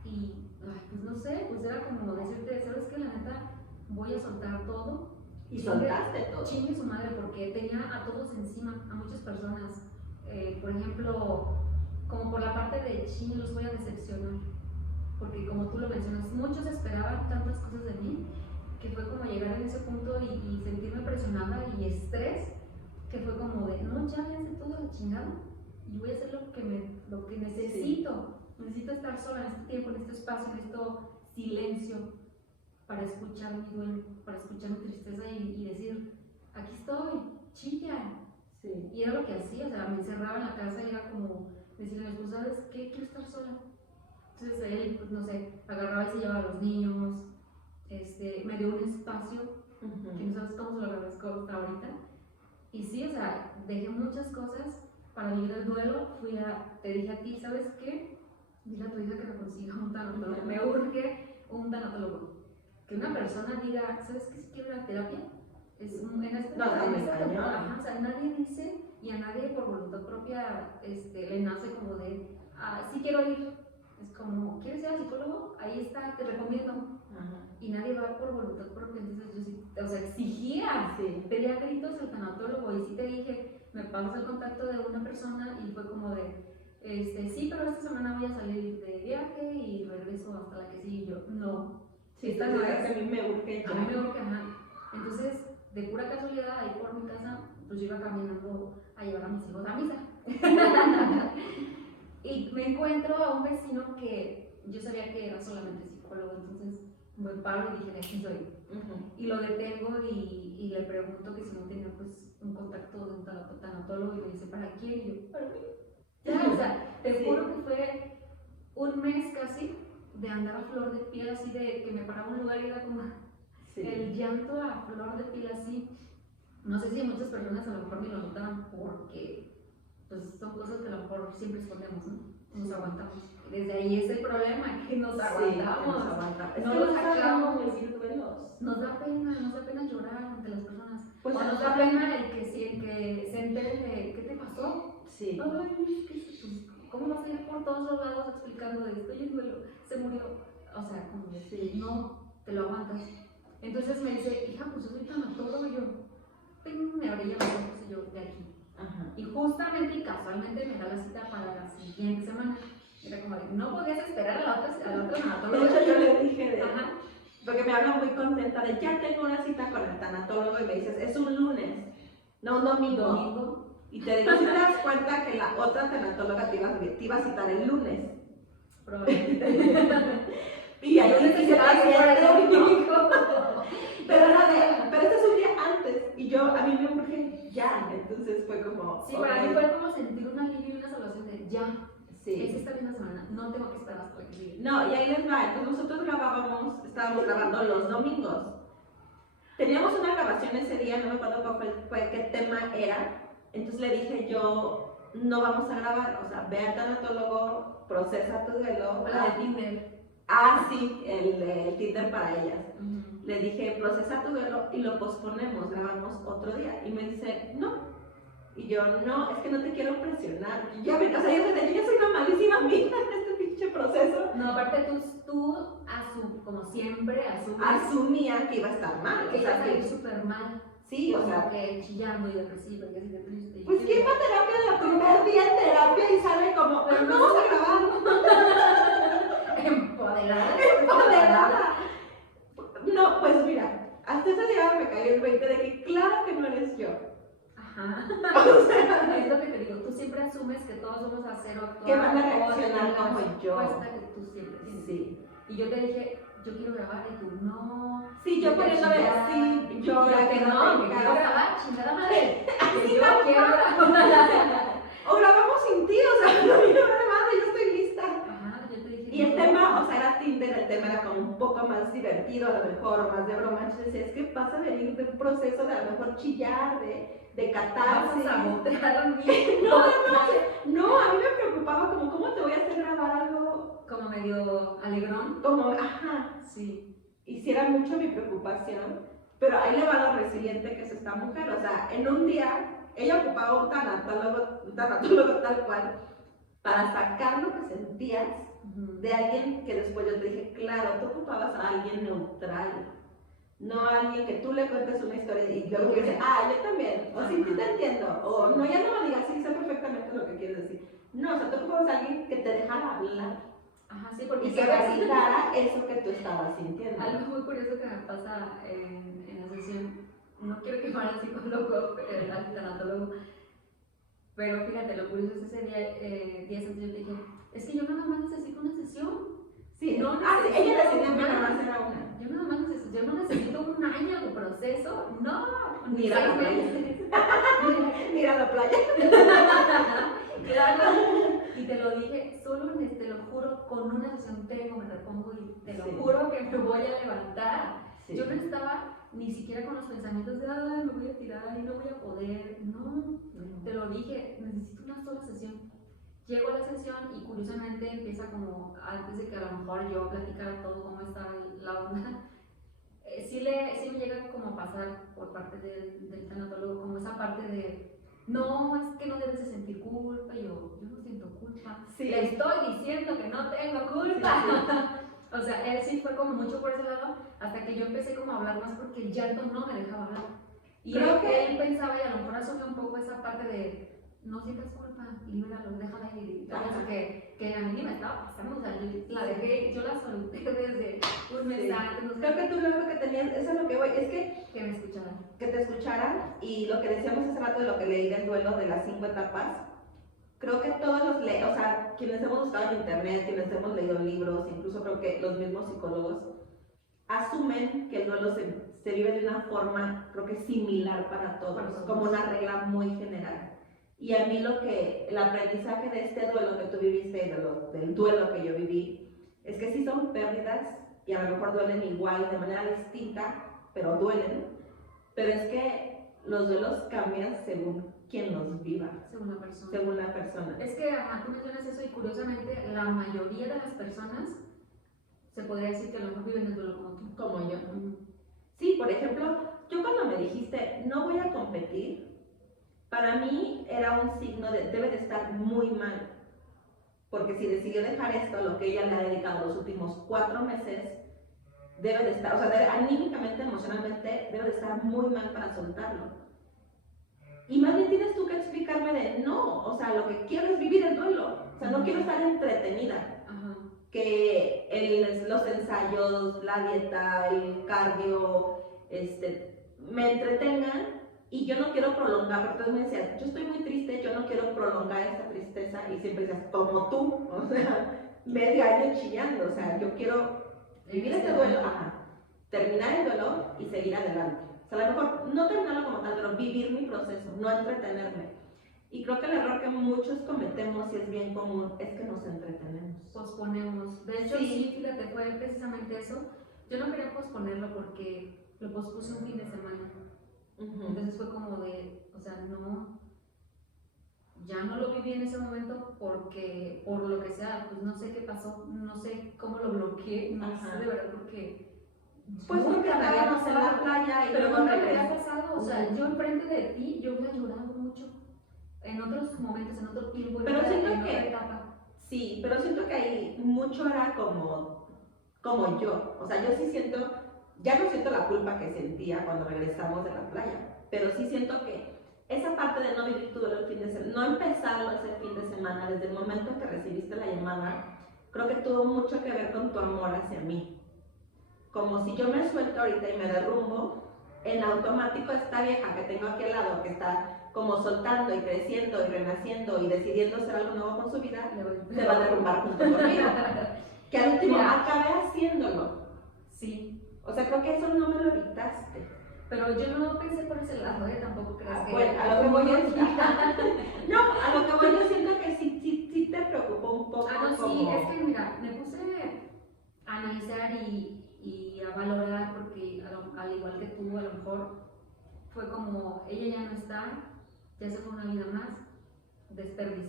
y, ay, pues no sé, pues era como decirte, ¿sabes qué? La neta, voy a soltar todo. Y soltaste todo. Chingue su madre, porque tenía a todos encima, a muchas personas. Por ejemplo, como por la parte de chingue, los voy a decepcionar. Porque como tú lo mencionas, muchos esperaban tantas cosas de mí, que fue como llegar en ese punto y sentirme presionada y estrés, que fue como de, no, ya véanse toda la chingada, y voy a hacer lo que necesito. Sí. Necesito estar sola en este tiempo, en este espacio, en este silencio, para escuchar mi duelo, para escuchar mi tristeza y decir, aquí estoy, chilla. Sí. Y era lo que hacía, o sea, me encerraba en la casa y era como decirle a mi ¿sabes qué? Quiero estar sola. Entonces él, pues, no sé, agarraba y se llevaba a los niños, me dio un espacio que no sabes cómo se lo agradezco hasta ahorita. Y sí, o sea, dejé muchas cosas para vivir el duelo. Te dije a ti, ¿sabes qué? Dile a tu hija que me consiga un tanatólogo. Me urge un tanatólogo. Que una persona diga, ¿sabes qué? Si quiero una terapia. En esta temporada, o sea, nadie dice y a nadie por voluntad propia le nace como de, sí quiero ir. Es como, ¿quieres ir al psicólogo? Ahí está, te recomiendo. Y nadie va por voluntad propia. Entonces yo sí, o sea, exigía, pedía gritos al tanatólogo. Y sí te dije, me pasas el contacto de una persona y fue como de, sí, pero esta semana voy a salir de viaje y regreso hasta la que sí. Y yo, no. Sí, esta no es, a mí me urge ya. A mí me urge, ajá. Entonces, de pura casualidad, ahí por mi casa, pues yo iba caminando a llevar a mis hijos a misa. Y me encuentro a un vecino que yo sabía que era solamente psicólogo, entonces me paro y dije, de aquí soy. Y lo detengo y le pregunto que si no tenía pues un contacto de un tanatólogo y me dice, ¿para quién? Y yo, para mí. Ya, o sea, te juro que fue un mes casi de andar a flor de piel, así de que me paraba en un lugar y era como el llanto a flor de piel así. No sé si muchas personas a lo mejor ni lo notaban porque pues son cosas que a lo mejor siempre escondemos, ¿no? Nos aguantamos. Desde ahí es el problema, que nos aguantamos. No lo sacamos decir duelos. Nos da pena llorar ante las personas. Pues o nos da pena el que se entere de qué te pasó. Sí. Ay, ¿cómo vas a ir por todos los lados explicando de estoy en duelo, se murió? O sea, como de, no, te lo aguantas. Entonces me dice, hija, pues yo soy tanatólogo y yo, me abrí los ojos y yo, de aquí. Y justamente y casualmente me da la cita para la siguiente semana. Era como de, no podías esperar a la otra tanatóloga. De hecho, yo le dije, porque me habla muy contenta de, ya tengo una cita con el tanatólogo y me dices, es un lunes, no un domingo. Y te digo, si te das cuenta que la otra tanatóloga te iba a citar el lunes. Probablemente. Y ahí yo necesitaba que fuera el domingo. Pero este es un día antes y a mí me urge ya, entonces fue como... Sí, para mí fue como sentir un alivio y una salvación de ya, es esta misma semana, no tengo que esperar hasta la que sigue. No, y ahí les va, entonces nosotros estábamos grabando los domingos. Teníamos una grabación ese día, no me acuerdo qué tema era, entonces le dije yo, no vamos a grabar, o sea, ve al tanatólogo, procesa tu duelo. La de Tinder. Sí, el Tinder para ellas. Le dije, procesa tu duelo y lo posponemos, grabamos otro día. Y me dice, no. Y yo, no, es que no te quiero presionar. Yo soy una malísima amiga en este pinche proceso. No, aparte tú como siempre, asumía que iba a estar mal. Que iba a salir súper mal. Sí, o sea. Que chillando y depresiva y así de triste. Pues ¿quién va a terapia el primer día en terapia y sale como, pero no vamos a grabar? Empoderada. No, pues mira, hasta ese día me cayó el 20 de que claro que no eres yo. Ajá. O sea, es lo que te digo, tú siempre asumes que todos vamos a hacer o actuar. Que van a reaccionar como yo. Que tú siempre tienes. Sí. Y yo te dije, yo quiero grabar y tú no. Sí, yo poniéndome así, llora que no, que quiero grabar, chingada madre. Así yo quiero grabar. O grabamos sin ti, o sea, no quiero grabar, yo estoy lista. Ajá, yo te dije. Y el tema, o sea, era Tinder, el tema era como un poco más divertido, a lo mejor, o más de broma. Entonces decía, es que vas a venir de un proceso de a lo mejor chillar, de catarsis. Vamos a botar a mí. No, a mí me preocupaba como, ¿cómo te voy a hacer grabar algo? Como medio alegrón. Como, sí. Hiciera mucho mi preocupación, pero ahí le va lo resiliente que es esta mujer. O sea, en un día, ella ocupaba un tanatólogo tal cual, para sacar lo que sentías de alguien que después yo te dije, claro, tú ocupabas a alguien neutral, no a alguien que tú le cuentes una historia y luego que dices, yo también, o sí, te entiendo, o no, ya no me digas, sí, sé perfectamente lo que quieres decir. No, o sea, tú ocupabas a alguien que te dejara hablar. Sí, porque y que validara eso que tú estabas sintiendo. Algo muy curioso que me pasa en la sesión, no quiero quemar al psicólogo, al tanatólogo, pero fíjate, lo curioso es ese días antes yo te dije, es que yo nada más necesito una sesión. Sí, no ella decidió que nada más era una. Yo no necesito un año de proceso, no, ni ir a la playa. Ni ir a la playa. Claro, y te lo dije dije, solo te lo juro, con una sesión tengo, me repongo y te lo Sí. juro que me voy a levantar. Sí. Yo no estaba ni siquiera con los pensamientos de, ay, me voy a tirar y no voy a poder. No, te lo dije, necesito una sola sesión. Llego a la sesión y curiosamente empieza como, antes de que a lo mejor yo platicara todo cómo está la onda, sí me llega como a pasar por parte del tanatólogo como esa parte de, no, es que no debes de sentir culpa. Y yo no siento culpa. Sí. Le estoy diciendo que no tengo culpa. Sí. O sea, él sí fue como mucho por ese lado, hasta que yo empecé como a hablar más porque el llanto no me dejaba hablar. Y él pensaba, y a lo mejor asumió un poco esa parte de, no sientas culpa, líbralo, déjala ir. Eso que a mí ni me estaba pasando, o sea, yo la dejé, yo la solté desde un mes antes. No sé. Creo que tú lo que tenías, eso es lo que voy, es que me escucharan. Que te escucharan, y lo que decíamos hace rato de lo que leí del duelo de las 5 etapas, creo que todos los o sea, quienes hemos buscado en internet, quienes hemos leído libros, incluso creo que los mismos psicólogos, asumen que el duelo se vive de una forma, creo que similar para todos, como una regla muy general. Y a mí el aprendizaje de este duelo que tú viviste y del duelo que yo viví, es que sí son pérdidas y a lo mejor duelen igual, de manera distinta, pero duelen. Pero es que los duelos cambian según quien los viva. Según la persona. Es que tú mencionas eso y curiosamente la mayoría de las personas se podría decir que a lo mejor viven el duelo como tú. Como yo. Sí, por ejemplo, yo cuando me dijiste no voy a competir, para mí era un signo de debe de estar muy mal. Porque si decidió dejar esto, lo que ella le ha dedicado los últimos 4 meses, debe de estar, o sea, anímicamente, emocionalmente, debe de estar muy mal para soltarlo. Y más bien tienes tú que explicarme de, no, o sea, lo que quiero es vivir el duelo, o sea, no quiero estar entretenida. Que los ensayos, la dieta, el cardio, me entretengan, y yo no quiero prolongar, porque entonces me decías, yo estoy muy triste, yo no quiero prolongar esta tristeza, y siempre decías, como tú, o sea, medio año chillando, o sea, yo quiero vivir este duelo, terminar el duelo y seguir adelante. O sea, a lo mejor no terminarlo como tal, pero vivir mi proceso, no entretenerme. Y creo que el error que muchos cometemos, y es bien común, es que nos entretenemos. Posponemos. De hecho, sí, fíjate, fue precisamente eso. Yo no quería posponerlo porque lo pospuse un fin de semana. Entonces fue como de, o sea, no, ya no lo viví en ese momento porque, por lo que sea, pues no sé qué pasó, no sé cómo lo bloqueé, no sé de verdad porque... Pues porque estábamos en la playa y pero luego nunca me había pasado, o sea, yo enfrente de ti, yo hubiera llorado mucho en otros momentos, en otro tiempo, pero siento en que, otra etapa. Sí, pero siento que ahí mucho era como yo, o sea, yo sí siento, ya no siento la culpa que sentía cuando regresamos de la playa, pero sí siento que esa parte de no vivir tu duelo el fin de semana, no empezarlo ese fin de semana, desde el momento en que recibiste la llamada, creo que tuvo mucho que ver con tu amor hacia mí. Como si yo me suelto ahorita y me derrumbo, en automático esta vieja que tengo aquí al lado, que está como soltando y creciendo y renaciendo y decidiendo hacer algo nuevo con su vida, se va a derrumbar junto conmigo. Que al último acabé haciéndolo. Sí. O sea, creo que eso no me lo evitaste. Pero yo no pensé por ese lado, tampoco creas que... Bueno, a lo que voy no, a lo que voy yo siento que sí te preocupó un poco. No, sí, es que mira, me puse a analizar y a valorar porque al igual que tú, a lo mejor fue como, ella ya no está, ya se fue una vida más,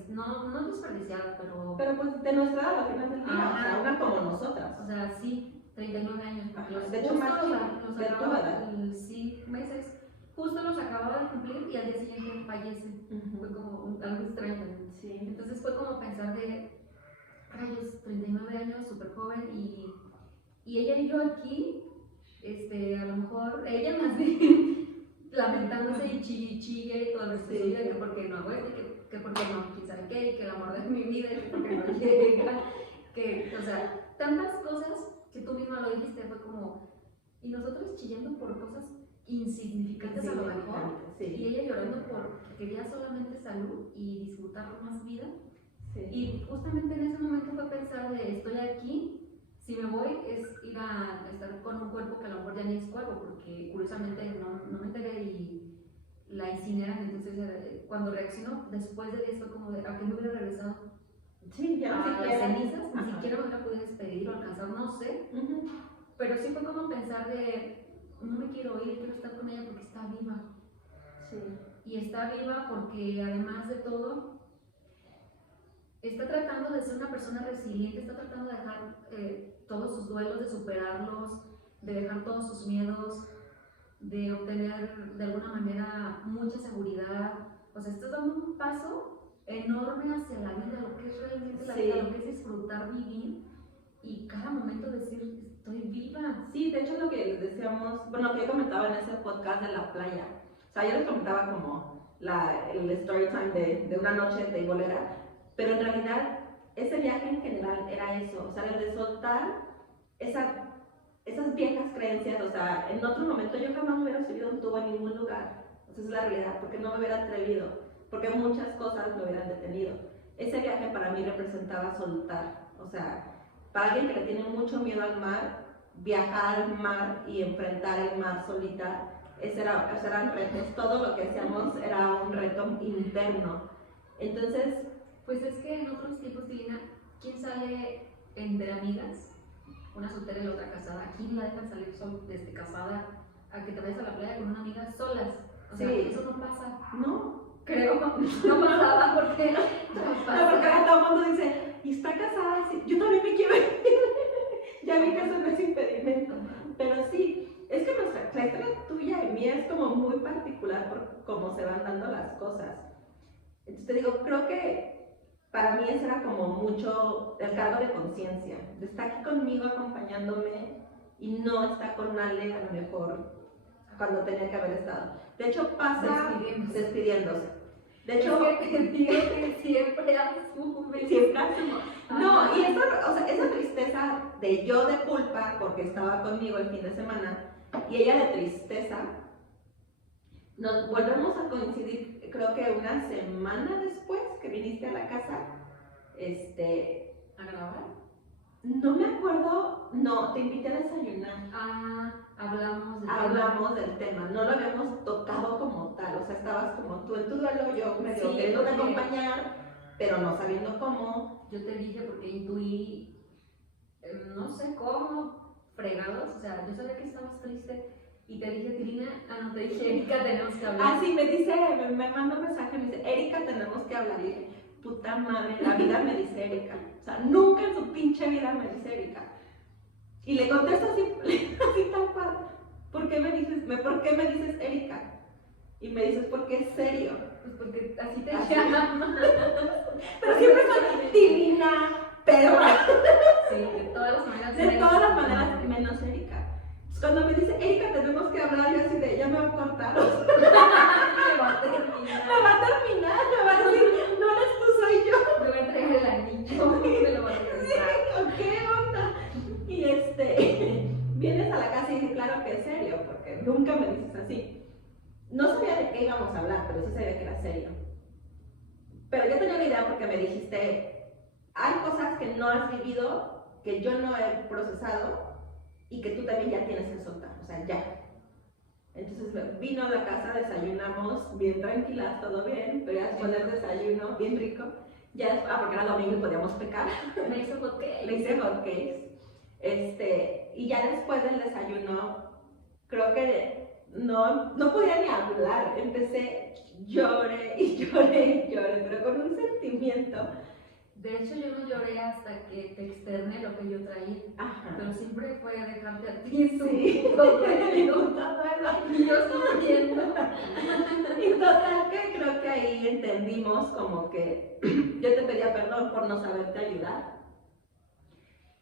no desperdiciada, pero... Pero pues de nuestra edad al final del día, o sea, una como nosotras. O sea, sí, 39 años. De hecho, más de tu edad. Sí, meses. Justo los acababa de cumplir y al día siguiente fallece. Fue como algo extraño. Sí. Entonces fue como pensar de, rayos, 39 años, súper joven y ella y yo aquí, a lo mejor, ella más bien lamentándose y chille y todo el resto de su vida, que porque no hago esto, que porque no, quién sabe qué, y que el amor de mi vida, que porque no llega, que, o sea, tantas cosas que tú misma lo dijiste, fue como, y nosotros chillando por cosas insignificantes a lo mejor, y ella llorando porque quería solamente salud y disfrutar más vida. Y justamente en ese momento fue pensar de, estoy aquí, si me voy es ir a estar con un cuerpo que a lo mejor ya ni es cuerpo, porque curiosamente no me enteré y la incineran. Entonces cuando reaccionó después de 10 fue como de, ¿a qué me hubiera regresado? Sí, ya a ni siquiera. cenizas, ni Ajá. siquiera me hubiera podido despedir o alcanzar, no sé. Ujú. Pero sí fue como pensar de, no me quiero ir, quiero estar con ella porque está viva. Sí. Y está viva porque además de todo, está tratando de ser una persona resiliente, está tratando de dejar todos sus duelos, de superarlos, de dejar todos sus miedos, de obtener de alguna manera mucha seguridad. O sea, estás dando un paso enorme hacia la vida, lo que es realmente la vida, lo que es disfrutar vivir y cada momento decir, estoy viva. Sí, de hecho lo que les decíamos, bueno, que yo comentaba en ese podcast de la playa, o sea, yo les comentaba como el story time de una noche de bolera, pero en realidad ese viaje en general era eso, o sea, el de soltar esas viejas creencias, o sea, en otro momento yo jamás me hubiera subido un tubo en ningún lugar, esa es la realidad, porque no me hubiera atrevido, porque muchas cosas me hubieran detenido. Ese viaje para mí representaba soltar, o sea, para alguien que le tiene mucho miedo al mar, viajar al mar y enfrentar el mar solita, eran retos, todo lo que hacíamos era un reto interno. Entonces, pues es que en otros tiempos, Divina, ¿quién sale entre amigas? Una soltera y la otra casada. ¿A quién la dejan salir casada a que te vayas a la playa con una amiga solas? O sea, sí. eso no pasa. No. Creo, no pasaba porque no pasa. No, porque ahora todo el mundo dice, ¿y está casada? Sí. Yo también me quiero ir. Ya vi que eso no es impedimento. Pero sí, es que la historia tuya y mía es como muy particular por cómo se van dando las cosas. Entonces te digo, creo que para mí ese era como mucho el cargo de conciencia, de estar aquí conmigo acompañándome y no está con Ale a lo mejor cuando tenía que haber estado. De hecho pasa despidiéndose. De hecho, es que te digo que siempre asume. Siempre asumo. No, y eso, o sea, esa tristeza de yo de culpa porque estaba conmigo el fin de semana y ella de tristeza, nos volvemos a coincidir, creo que una semana después que viniste a la casa, ¿A grabar? no me acuerdo, no, te invité a desayunar. Hablamos del tema, no lo habíamos tocado como tal, o sea, estabas como tú en tu duelo, yo medio Sí, queriendo porque acompañar, pero no sabiendo cómo. yo te dije porque intuí, no sé cómo, fregados, o sea, yo sabía que estabas triste y te dije, Tirina, no te dije, Erika, tenemos que hablar. Ah, sí, me manda un mensaje, me dice, Erika, tenemos que hablar. Y dije, puta madre, la vida me dice Erika. O sea, nunca en su pinche vida me dice Erika. Y le contesto así, así tal cual. ¿Por qué me dices Erika? Y me dices, porque es serio. Pues porque así te Así. llaman. Pero siempre soy divina, perra. Sí, de todas las maneras. De todas las maneras, menos Erika. Entonces, cuando me dice, Erika, tenemos que hablar, yo así de, ya me va a cortar. Me va a terminar. Me va a terminar, me va a decir, no eres tú, soy yo. Me va a entregar el anillo. Me lo va a regresar. ¿Qué onda? Y vienes a la casa y dices, claro que es serio, porque nunca me dices así. No sabía de qué íbamos a hablar, pero sí sabía que era serio. Pero yo tenía una idea porque me dijiste, hay cosas que no has vivido, que yo no he procesado y que tú también ya tienes que soltar, o sea, ya. Entonces vino a la casa, desayunamos bien tranquilas, todo bien, pero ya después del desayuno, bien rico, ya después, porque era domingo y podíamos pecar. Me hizo hot cakes. Le hice hot cakes. Y ya después del desayuno, creo que no podía ni hablar. Empecé, lloré y lloré y lloré, pero con un sentimiento. De hecho, yo no lloré hasta que te externé lo que yo traía. Ajá. Pero siempre fue dejarte a ti Sí. todo el Y yo sufriendo. Y total que creo que ahí entendimos como que yo te pedía perdón por no saberte ayudar.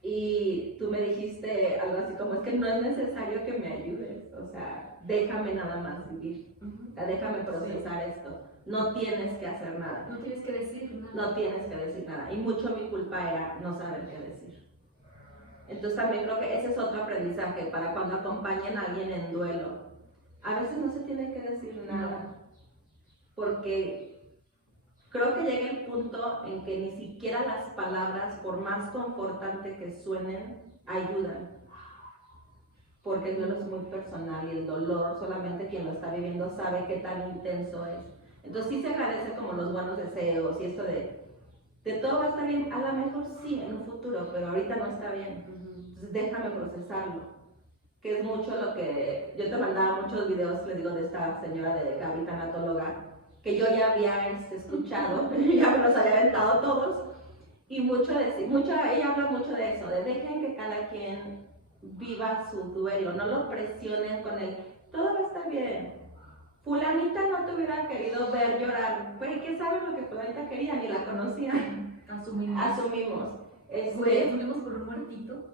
Y tú me dijiste algo así como, es que no es necesario que me ayudes, o sea, déjame nada más vivir, o sea, déjame procesar esto, no tienes que hacer nada. No tienes que decir nada. No tienes que decir nada, y mucho mi culpa era no saber qué decir. Entonces también creo que ese es otro aprendizaje para cuando acompañen a alguien en duelo. A veces no se tiene que decir nada, porque creo que llega el punto en que ni siquiera las palabras, por más confortante que suenen, ayudan. Porque el duelo es muy personal y el dolor solamente quien lo está viviendo sabe qué tan intenso es. Entonces sí se agradece como los buenos deseos y esto de de todo va a estar bien, a lo mejor sí en un futuro, pero ahorita no está bien. Entonces déjame procesarlo. Que es mucho lo que yo te mandaba muchos videos, le digo, de esta señora de Gaby, tanatóloga, que yo ya había escuchado, ya me los había aventado todos, y ella habla mucho de eso, de dejen que cada quien viva su duelo, no lo presionen con él, todo va a estar bien. Fulanita no te hubiera querido ver llorar, pero ¿qué sabe lo que fulanita quería? Ni la conocía. Asumimos. Asumimos por un muertito.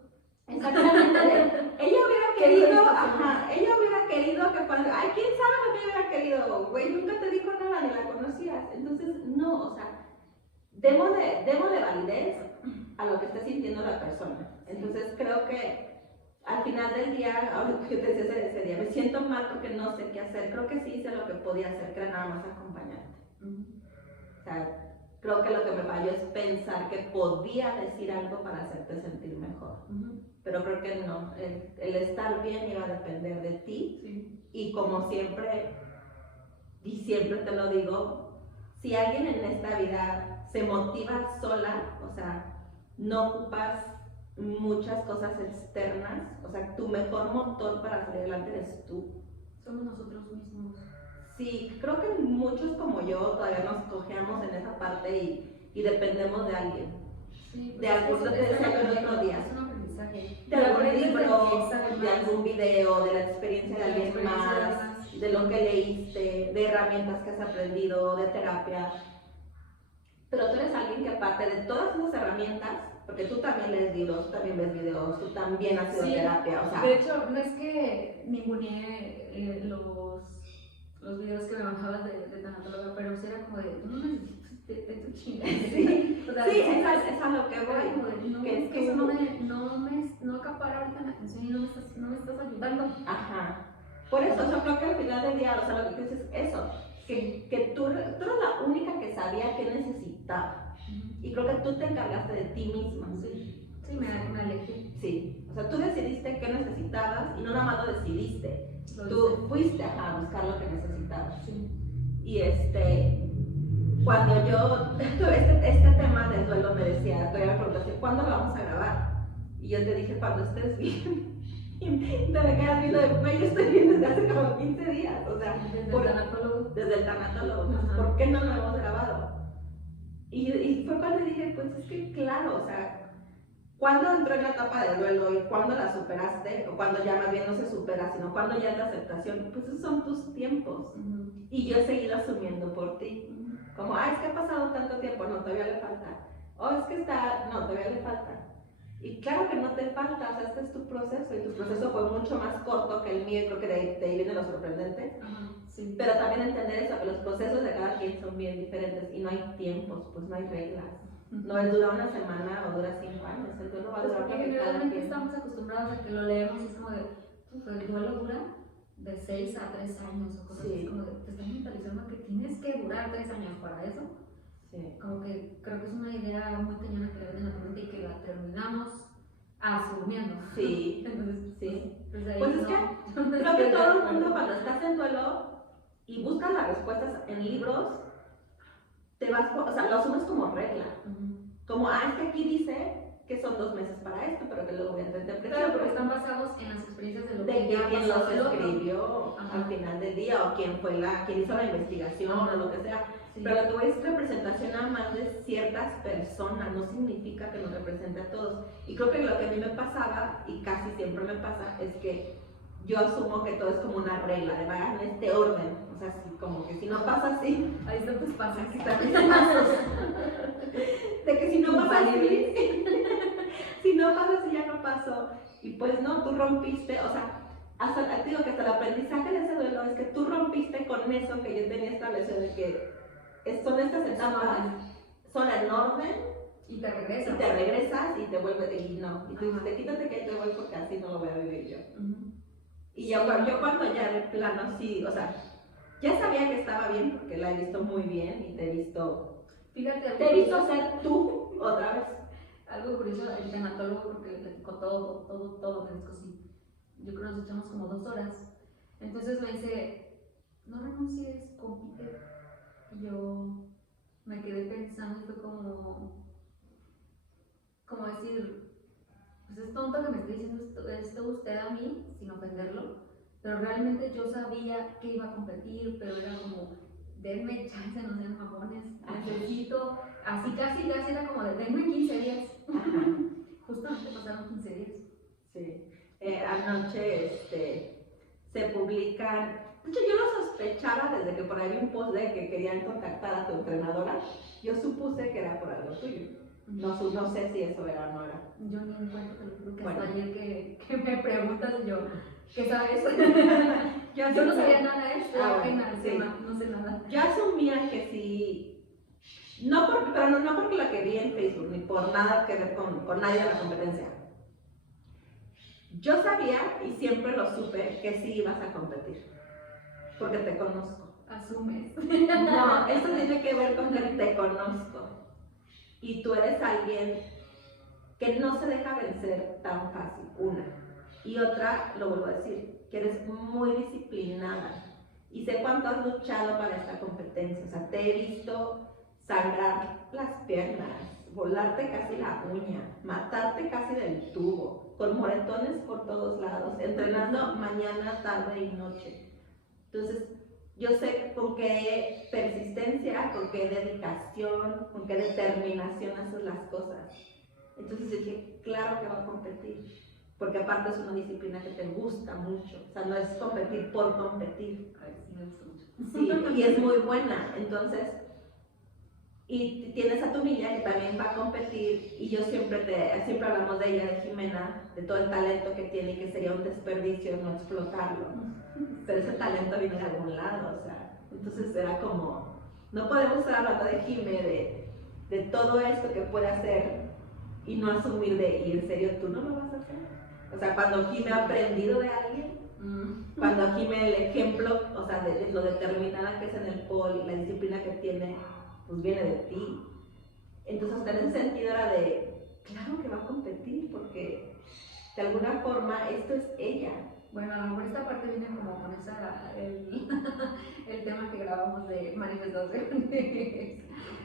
Exactamente. Ella hubiera querido que fuera, ay, quién sabe lo que ella hubiera querido, güey, nunca te dijo nada, ni la conocías. Entonces, no, o sea, démosle validez a lo que está sintiendo la persona. Entonces, creo que al final del día, ahora que yo te decía ese día, me siento mal porque no sé qué hacer. Creo que sí hice lo que podía hacer, que era nada más acompañarte. O sea, creo que lo que me falló es pensar que podía decir algo para hacerte sentir mejor. Pero creo que no, el estar bien iba a depender de ti. Sí. Y como siempre, y siempre te lo digo, si alguien en esta vida se motiva sola, o sea, no ocupas muchas cosas externas, o sea, tu mejor motor para salir adelante eres tú. Somos nosotros mismos. Sí, creo que muchos como yo todavía nos cojeamos en esa parte y dependemos de alguien. Sí, pues de algún, te decía yo el otro día. Es un aprendizaje. De algún libro, de algún video, de la experiencia de alguien más, de lo que leíste, de herramientas que has aprendido, de terapia. Pero tú eres alguien que aparte de todas esas herramientas, porque tú también lees libros, tú también ves videos, tú también has ido a terapia, o sea. De hecho, no es que ninguneé los videos que me bajabas de tanatóloga, pero sí era como de, tú no necesitas de tu chingada. Sí, o sea, sí, es a lo que voy. Como de, no, que eso no acapara ahorita la atención y no me estás ayudando. Ajá. Por eso, o sea, creo que al final del día, o sea, lo que dices es eso, que tú eres la única que sabía que necesitaba. Y creo que tú te encargaste de ti misma. Sí, me alejé. Sí, o sea, tú decidiste qué necesitabas y no nada más lo decidiste. Tú fuiste a buscar lo que necesitabas. Sí. Y cuando yo tuve este tema del duelo, me decía, todavía me preguntaste, ¿cuándo lo vamos a grabar? Y yo te dije, cuando estés bien. Y te me quedas viendo de, güey, yo estoy bien desde hace como 15 días. O sea, desde el tanatólogo. Entonces, ¿por qué no lo hemos grabado? Y fue cuando dije, pues es que claro, o sea, ¿cuándo entró en la etapa del duelo y cuándo la superaste? O cuando ya más bien no se supera, sino cuando ya es la aceptación. Pues esos son tus tiempos. Y yo he seguido asumiendo por ti. Como, es que ha pasado tanto tiempo, no, todavía le falta. Es que no, todavía le falta. Y claro que no te falta, o sea, este es tu proceso y tu proceso fue mucho más corto que el mío y creo que de ahí viene lo sorprendente. Sí. Pero también entender eso, que los procesos de cada quien son bien diferentes y no hay tiempos, pues no hay reglas. No es dura una semana o dura 5 años, el duelo va a durar porque generalmente estamos acostumbrados a que lo leemos y es como de, el duelo dura de 6 a 3 años o cosas así, como de, te están mentalizando que tienes que durar 3 años para eso. Sí. Como que creo que es una idea muy cañona que le venden a la mente y que la terminamos asumiendo. Sí. Entonces, sí. Pues es que creo que todo el mundo cuando estás en duelo y buscas las respuestas en libros, te vas, o sea, lo asumes como regla. Como, es que aquí dice que son 2 meses para esto, pero que luego voy a entrar en depresión. Claro, porque están basados en las experiencias de lo que quien los escribió al final del día, o quien hizo la investigación, o lo que sea. Sí. Pero lo que voy es representación nada más de ciertas personas, no significa que nos represente a todos. Y creo que lo que a mí me pasaba, y casi siempre me pasa, es que yo asumo que todo es como una regla, de vayan en este orden. O sea, como que si no pasa así, ahí están tus pasos. Aquí están mis pasos. De que si no pasa así, si no pasa así ya no pasó. Y pues no, tú rompiste, o sea, te digo que hasta el aprendizaje de ese duelo es que tú rompiste con eso que yo tenía establecido de que son estas etapas, son en orden. Y te regresas. Y te regresas y te vuelves, y no. Y tú dices, quítate que te voy porque así no lo voy a vivir yo. Y yo cuando ya de plano sí, o sea, ya sabía que estaba bien porque la he visto muy bien y te he visto. Fíjate, te he visto ser tú otra vez. Algo curioso, el tanatólogo, porque le platicó todo, me dijo así. Yo creo que nos echamos como 2 horas. Entonces me dice, no renuncies, compite. Y yo, me quedé pensando y fue como decir, pues es tonto que me esté diciendo esto usted a mí, sin ofenderlo, pero realmente yo sabía que iba a competir, pero era como, denme chance, no sean mamones, necesito, así casi era como de, denme 15 días. Justamente pasaron 15 días. Sí. Anoche se publican, de hecho yo lo sospechaba desde que por ahí vi un post de que querían contactar a tu entrenadora, yo supuse que era por algo tuyo. No sé si eso era o no era. Yo ni en cuenta, te lo juro que Bueno. hasta ayer que me preguntas yo, ¿qué sabes? Yo no sabía nada, estoy ajena al sí. tema, no sé nada. Yo asumía que sí, pero no porque la que vi en Facebook, ni por nada que ver con nadie de la competencia. Yo sabía y siempre lo supe que sí ibas a competir, porque te conozco. Asumes. No, esto tiene que ver con que te conozco. Y tú eres alguien que no se deja vencer tan fácil, una. Y otra, lo vuelvo a decir, que eres muy disciplinada. Y sé cuánto has luchado para esta competencia. O sea, te he visto sangrar las piernas, volarte casi la uña, matarte casi del tubo, con moretones por todos lados, entrenando mañana, tarde y noche. Entonces, yo sé con qué persistencia, con qué dedicación, con qué determinación haces las cosas. Entonces dije, claro que va a competir, porque aparte es una disciplina que te gusta mucho, o sea, no es competir por competir. A ver, sí me gusta mucho. Sí, y es muy buena, entonces, y tienes a tu niña que también va a competir, y yo siempre hablamos de ella, de Jimena, de todo el talento que tiene y que sería un desperdicio no explotarlo, pero ese talento viene de algún lado, o sea, entonces era como, no podemos estar hablando de Jimé, de todo esto que puede hacer y no asumir y en serio tú no lo vas a hacer. O sea, cuando Jimé ha aprendido de alguien, cuando Jimé el ejemplo, o sea, de lo determinada que es en el pole y la disciplina que tiene, pues viene de ti. Entonces, hasta en ese sentido era de, claro que va a competir, porque de alguna forma esto es ella. Bueno, a lo mejor esta parte viene como con el tema que grabamos de manifestación.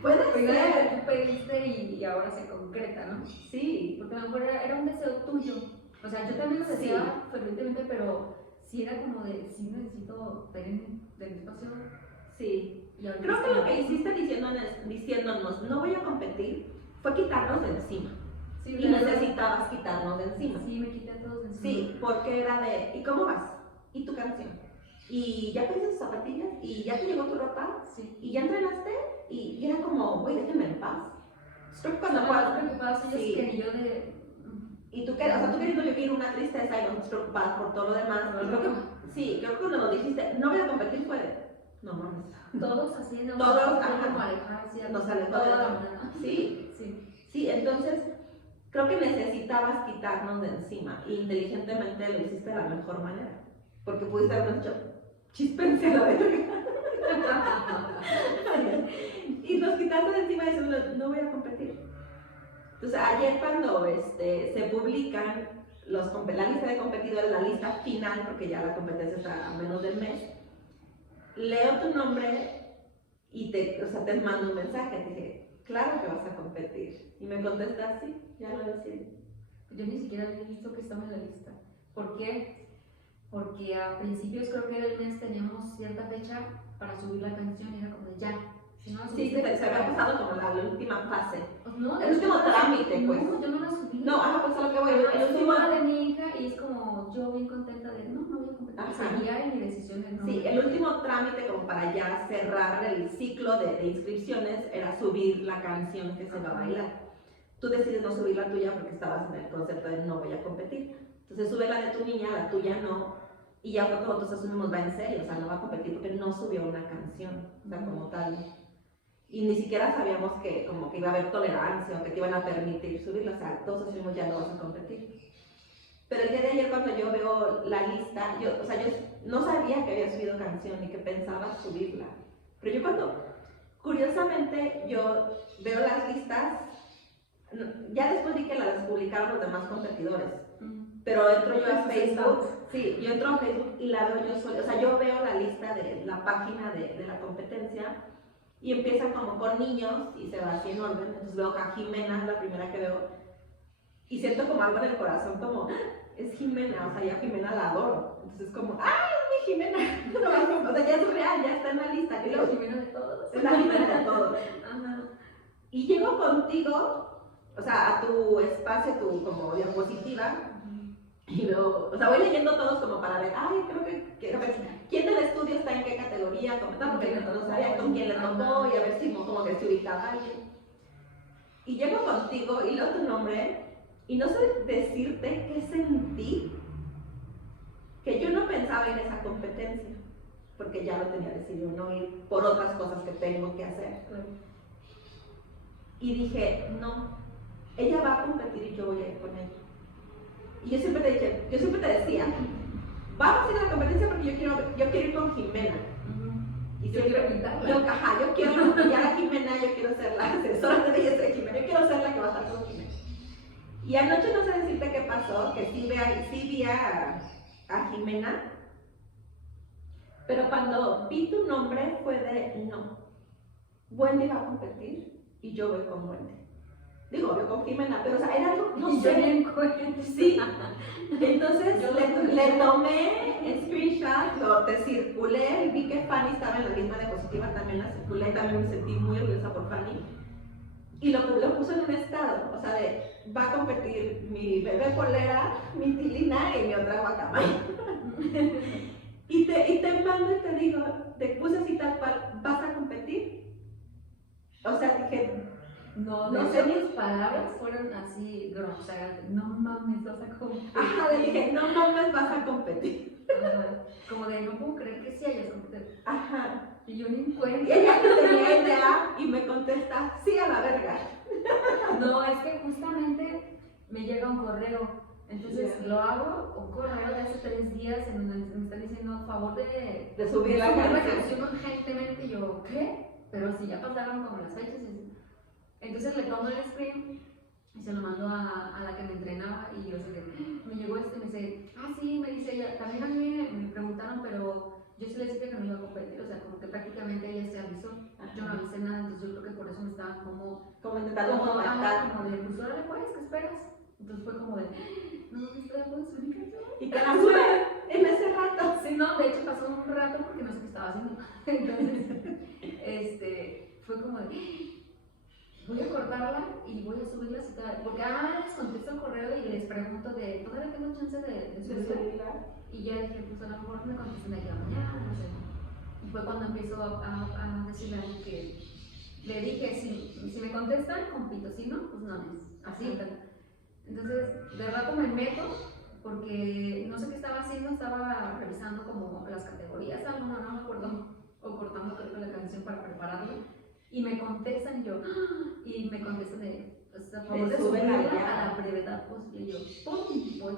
Puede Primero ser. tú pediste y ahora se concreta, ¿no? Sí. Porque a lo mejor era un deseo tuyo. O sea, yo también lo deseaba fervientemente, pero sí era como de, sí necesito tener del espacio. Sí. Creo que lo que hiciste diciéndonos, no voy a competir, fue quitarnos de encima. Sí, y necesitabas quitarnos de encima. Sí, me quité a todos de encima. Sí, porque era de, ¿y cómo vas? ¿Y tu canción? ¿Y ya pediste tus zapatillas? ¿Y ya te llegó tu ropa? Sí. ¿Y ya entrenaste? Y era como, güey, déjenme en paz. Creo que cuando preocupados ellos sí. que yo de... Y tú, o sea, tú queriendo vivir una tristeza y nosotros preocupadas por todo lo demás. Creo que cuando nos dijiste, no voy a competir, fue de, no mames. Todos así, ¿no? Todos, como alejar hacia nos alejó toda de la todo. mañana. Sí. Sí. Sí, entonces creo que necesitabas quitarnos de encima y inteligentemente lo hiciste de la mejor manera, porque pudiste habernos dicho, chispense a la verga. Y nos quitaste de encima diciendo, no voy a competir. Entonces ayer cuando se publican la lista de competidores, la lista final, porque ya la competencia está a menos del mes, leo tu nombre y te mando un mensaje, te dije, claro que vas a competir. Y me contestas, sí, ya lo decidí. Yo ni siquiera había visto que estaba en la lista. ¿Por qué? Porque a principios creo que del mes teníamos cierta fecha para subir la canción y era como de ya. Si no sí, se había pasado como la última fase. Pues no, el último trámite, pues. No, yo no la subí. No, pues a lo que voy. El último de mi hija y es como yo bien contenta de no voy a competir. Seguía en mi decisión de no. Sí, el último trámite como para ya cerrar el ciclo de inscripciones era subir la canción que se va a bailar. Tú decides no subir la tuya porque estabas en el concepto de no voy a competir. Entonces sube la de tu niña, la tuya no. Y ya fue como nosotros asumimos, va en serio, o sea, no va a competir porque no subió una canción, o sea, como tal. Y ni siquiera sabíamos que como que iba a haber tolerancia o que te iban a permitir subirla, o sea, todos asumimos ya no vas a competir. Pero el día de ayer cuando yo veo la lista, yo no sabía que había subido canción y que pensaba subirla. Pero yo cuando, curiosamente, yo veo las listas, ya después vi que las publicaron los demás competidores. Pero entro yo a Facebook, sí, yo entro a Facebook y la veo yo sola, o sea, yo veo la lista de la página de la competencia Y empieza como con niños y se va así en orden. Entonces veo a Jimena, es la primera que veo. Y siento como algo en el corazón, como, es Jimena, o sea, yo a Jimena la adoro. Entonces como, ¡ay, es mi Jimena! O sea, ya es real, ya está en la lista. Es la Jimena de todos. Es la Jimena de todos. Ajá. Y llego contigo, o sea, a tu espacio, tu como diapositiva, y veo, o sea, voy leyendo todos como para ver, ay, creo que quiero ver quién del estudio está en qué categoría, como tal, porque no sabía con quién le tocó y a ver si como que se ubicaba alguien. Y llego contigo y leo tu nombre y no sé decirte qué sentí, que yo no pensaba en esa competencia, porque ya lo tenía decidido no ir por otras cosas que tengo que hacer. Y dije, no, ella va a competir y yo voy a ir con ella. Y yo siempre te decía, vamos a ir a la competencia porque yo quiero ir con Jimena. Y yo quiero pintarla. Yo quiero apoyar a Jimena, yo quiero ser la asesora de belleza de Jimena, yo quiero ser la que va a estar con Jimena. Y anoche no sé decirte qué pasó, que sí vi a Jimena, pero cuando vi tu nombre fue de, no, Wendy va a competir y yo voy con Wendy. Digo, yo con Jimena, pero o sea, era algo, no y sé. Sí. Entonces le tomé screenshot, te circulé, vi que Fanny estaba en la misma diapositiva, también la circulé, también me sentí muy orgullosa por Fanny. Y lo puso en un estado, o sea, de, va a competir mi bebé polera, mi tilina y mi otra guacamaya. y te mando y te digo, te puse así tal cual, ¿vas a competir? O sea, dije, no sé, mis palabras fueron así groseras, no mames, vas a competir. Ajá, le dije, no mames, vas a competir. Ajá. Como de, no puedo creer que sí hayas competido. Ajá. Y yo ni cuenta. Y ella no tenía idea y me contesta, sí a la verga. No, es que justamente me llega un correo. Entonces lo hago, un correo de hace 3 días en donde me están diciendo a favor de subir la canción urgentemente. Y yo, ¿qué? Pero si ya pasaron como las fechas. Entonces le tomo el screen y se lo mando a la que me entrenaba. Y yo así de, me llegó y me dice, sí, me dice ella, también a mí me preguntaron, pero yo sí le dije que no iba a competir, o sea, como que prácticamente ella se avisó. Ajá. Yo no avisé nada, entonces yo creo que por eso me estaban como intentando contactar. Como de, pues órale pues, ¿qué esperas? Entonces fue como de, no, espera, ¿puedo subir mi canción? Y que la sube en ese rato. Sí, no, de hecho pasó un rato porque no sé qué estaba haciendo. Entonces, fue como de, voy a cortarla y voy a subirla porque les contesto el correo y les pregunto de, ¿todavía tengo chance de subirla? Y ya dije, pues a lo mejor me contestan de aquí a mañana, no sé. Y fue cuando empiezo a decirle algo que le dije, si me contestan, compito, si no, pues no, así. Entonces, de rato me meto porque no sé qué estaba haciendo, estaba revisando como las categorías, algo, no me acuerdo, o cortando creo que la canción para prepararla. Y me contestan y yo, y me contestan de, a favor de subirla a la brevedad posible. Y yo, ¡pum! Voy.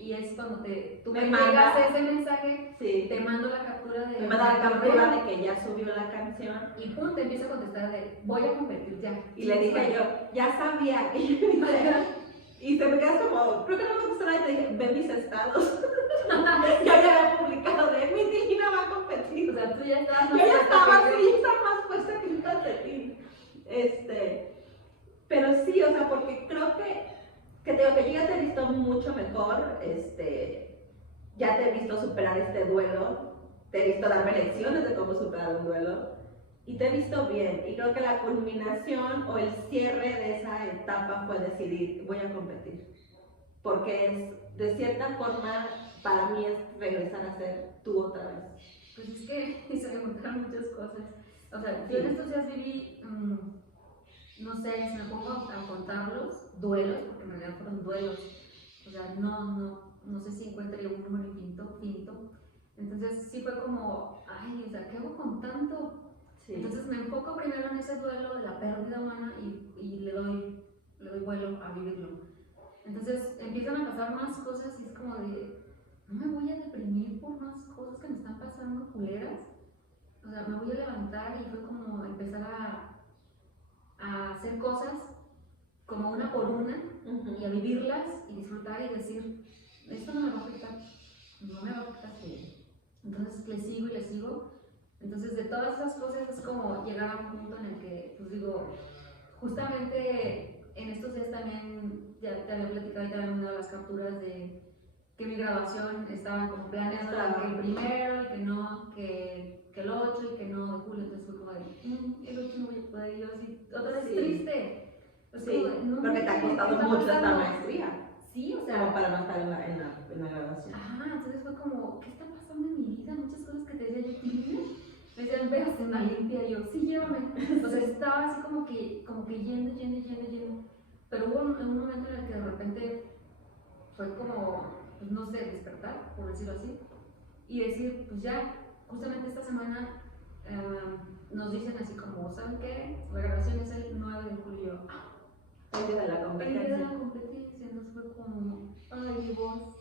Y es cuando tú me mandas ese mensaje, sí. Te mando la captura de. Me manda la captura de que ya subió la canción. Y pum, te empiezo a contestar de, voy a competir ya. Y le dije yo, ya sabía. Y se me quedas como, creo que no me contestó nada y te dije, ve mis estados. Yo ya había publicado de, mi Tilina va a competir. O sea, tú ya estabas más. Yo ya estaba más puesta que un calcetín. Pero sí, o sea, porque creo que te digo que yo ya te he visto mucho mejor, ya te he visto superar este duelo, te he visto darme lecciones de cómo superar un duelo y te he visto bien. Y creo que la culminación o el cierre de esa etapa fue decidir, voy a competir. Porque de cierta forma, para mí es regresar a ser tú otra vez. Pues es que se me montaron muchas cosas. O sea, yo en estos días viví, no sé, si me pongo a contarlos, duelos, porque en realidad fueron duelos. O sea, no sé si encuentre un número finito. Entonces sí fue como, ay, o sea, ¿qué hago con tanto? Sí. Entonces me enfoco primero en ese duelo de la pérdida humana y le doy vuelo a vivirlo. Entonces empiezan a pasar más cosas y es como de, no me voy a deprimir por más cosas que me están pasando culeras. O sea, me voy a levantar y fue como empezar a hacer cosas como una por una y a vivirlas y disfrutar y decir, esto no me va a afectar, no me va a afectar. Entonces le sigo Entonces, de todas esas cosas es como llegar a un punto en el que, pues digo, justamente en estos días también ya te había platicado y te había mandado las capturas de que mi grabación estaban como planeando que el primero y que no, que el 8 y que no de julio, entonces fue como de, el 8 no voy a poder, y yo así, otra vez triste. Pues sí, porque te ha costado mucho esta maestría. Sí, o sea. Como para no estar en la graduación. Ajá, entonces fue como, ¿qué está pasando en mi vida? Muchas cosas que te decía yo, ¿tienes? Me decían, ve, hazte una limpia, y yo, sí, llévame. O sea, estaba así como que yendo. Pero hubo un momento en el que de repente fue como, pues no sé, despertar, por decirlo así, y decir, pues ya, justamente esta semana nos dicen así como, ¿saben qué? La grabación es el 9 de julio. El día de la competencia. El día de la competencia, entonces fue como, ay, mi voz.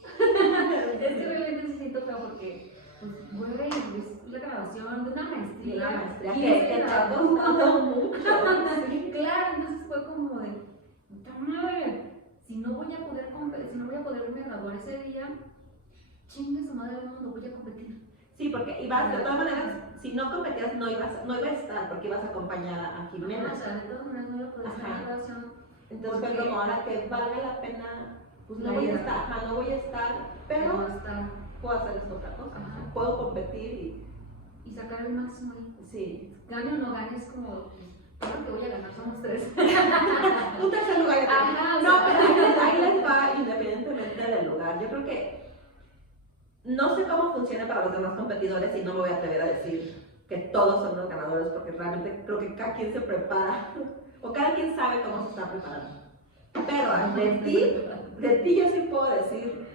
Es que realmente se siento feo porque, pues, güey, es la grabación de una maestría. Una maestría que te ha costado mucho. Claro, entonces fue como de, puta madre, si no voy a poderme graduar ese día, chingue su madre del mundo, voy a competir. Sí, porque ibas, de todas maneras, si no competías no iba a estar, porque ibas a acompañar a Jimena. O sea, de todas maneras no lo podía hacer en la graduación. Entonces fue como, ahora que valga la pena, pues no voy a estar, pero puedo hacer esta otra cosa. Ajá. Puedo competir y sacar el máximo ahí. Sí. Gane o no gane es como, creo que voy a ganar, somos 3. Un tercer lugar. Ajá, no, pero ahí les va independientemente del lugar. Yo creo que no sé cómo funciona para los demás competidores y no me voy a atrever a decir que todos son los ganadores porque realmente creo que cada quien se prepara o cada quien sabe cómo se está preparando. Pero de ti yo sí puedo decir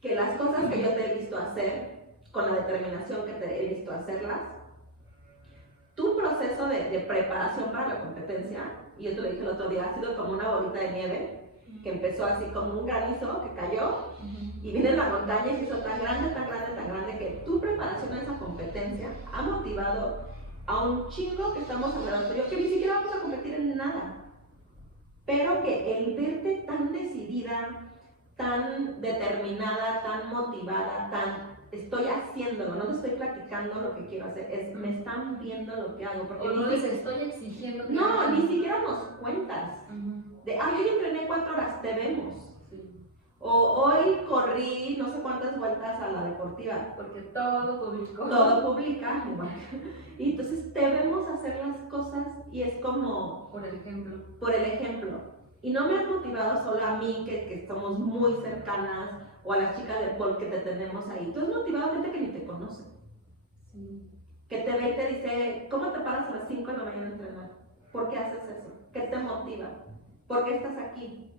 que las cosas que yo te he visto hacer, con la determinación que te he visto hacerlas, tu proceso de preparación para la competencia, y yo te lo dije el otro día, ha sido como una bolita de nieve que empezó así como un granizo que cayó y vino en la montaña y se hizo tan grande que tu preparación a esa competencia ha motivado a un chingo que estamos alrededor tuyo, que ni siquiera vamos a competir en nada, pero que el verte tan decidida, tan determinada, tan motivada, tan estoy haciéndolo, no te estoy practicando lo que quiero hacer, es me están viendo lo que hago. Porque o no les estoy exigiendo. No, ni siquiera nos cuentas. De, hoy entrené 4 horas, te vemos. Sí. O hoy corrí no sé cuántas vueltas a la deportiva. Porque todo publicó. Todo publica. Y entonces te vemos hacer las cosas y es como... Por el ejemplo. Por el ejemplo. Y no me has motivado solo a mí, que somos muy cercanas, o a las chicas de pol que te tenemos ahí. Tú has motivado a gente que ni te conoce. Sí. Que te ve y te dice, ¿cómo te paras a las 5 de la mañana a entrenar? ¿Por qué haces eso? ¿Qué te motiva? ¿Por qué estás aquí?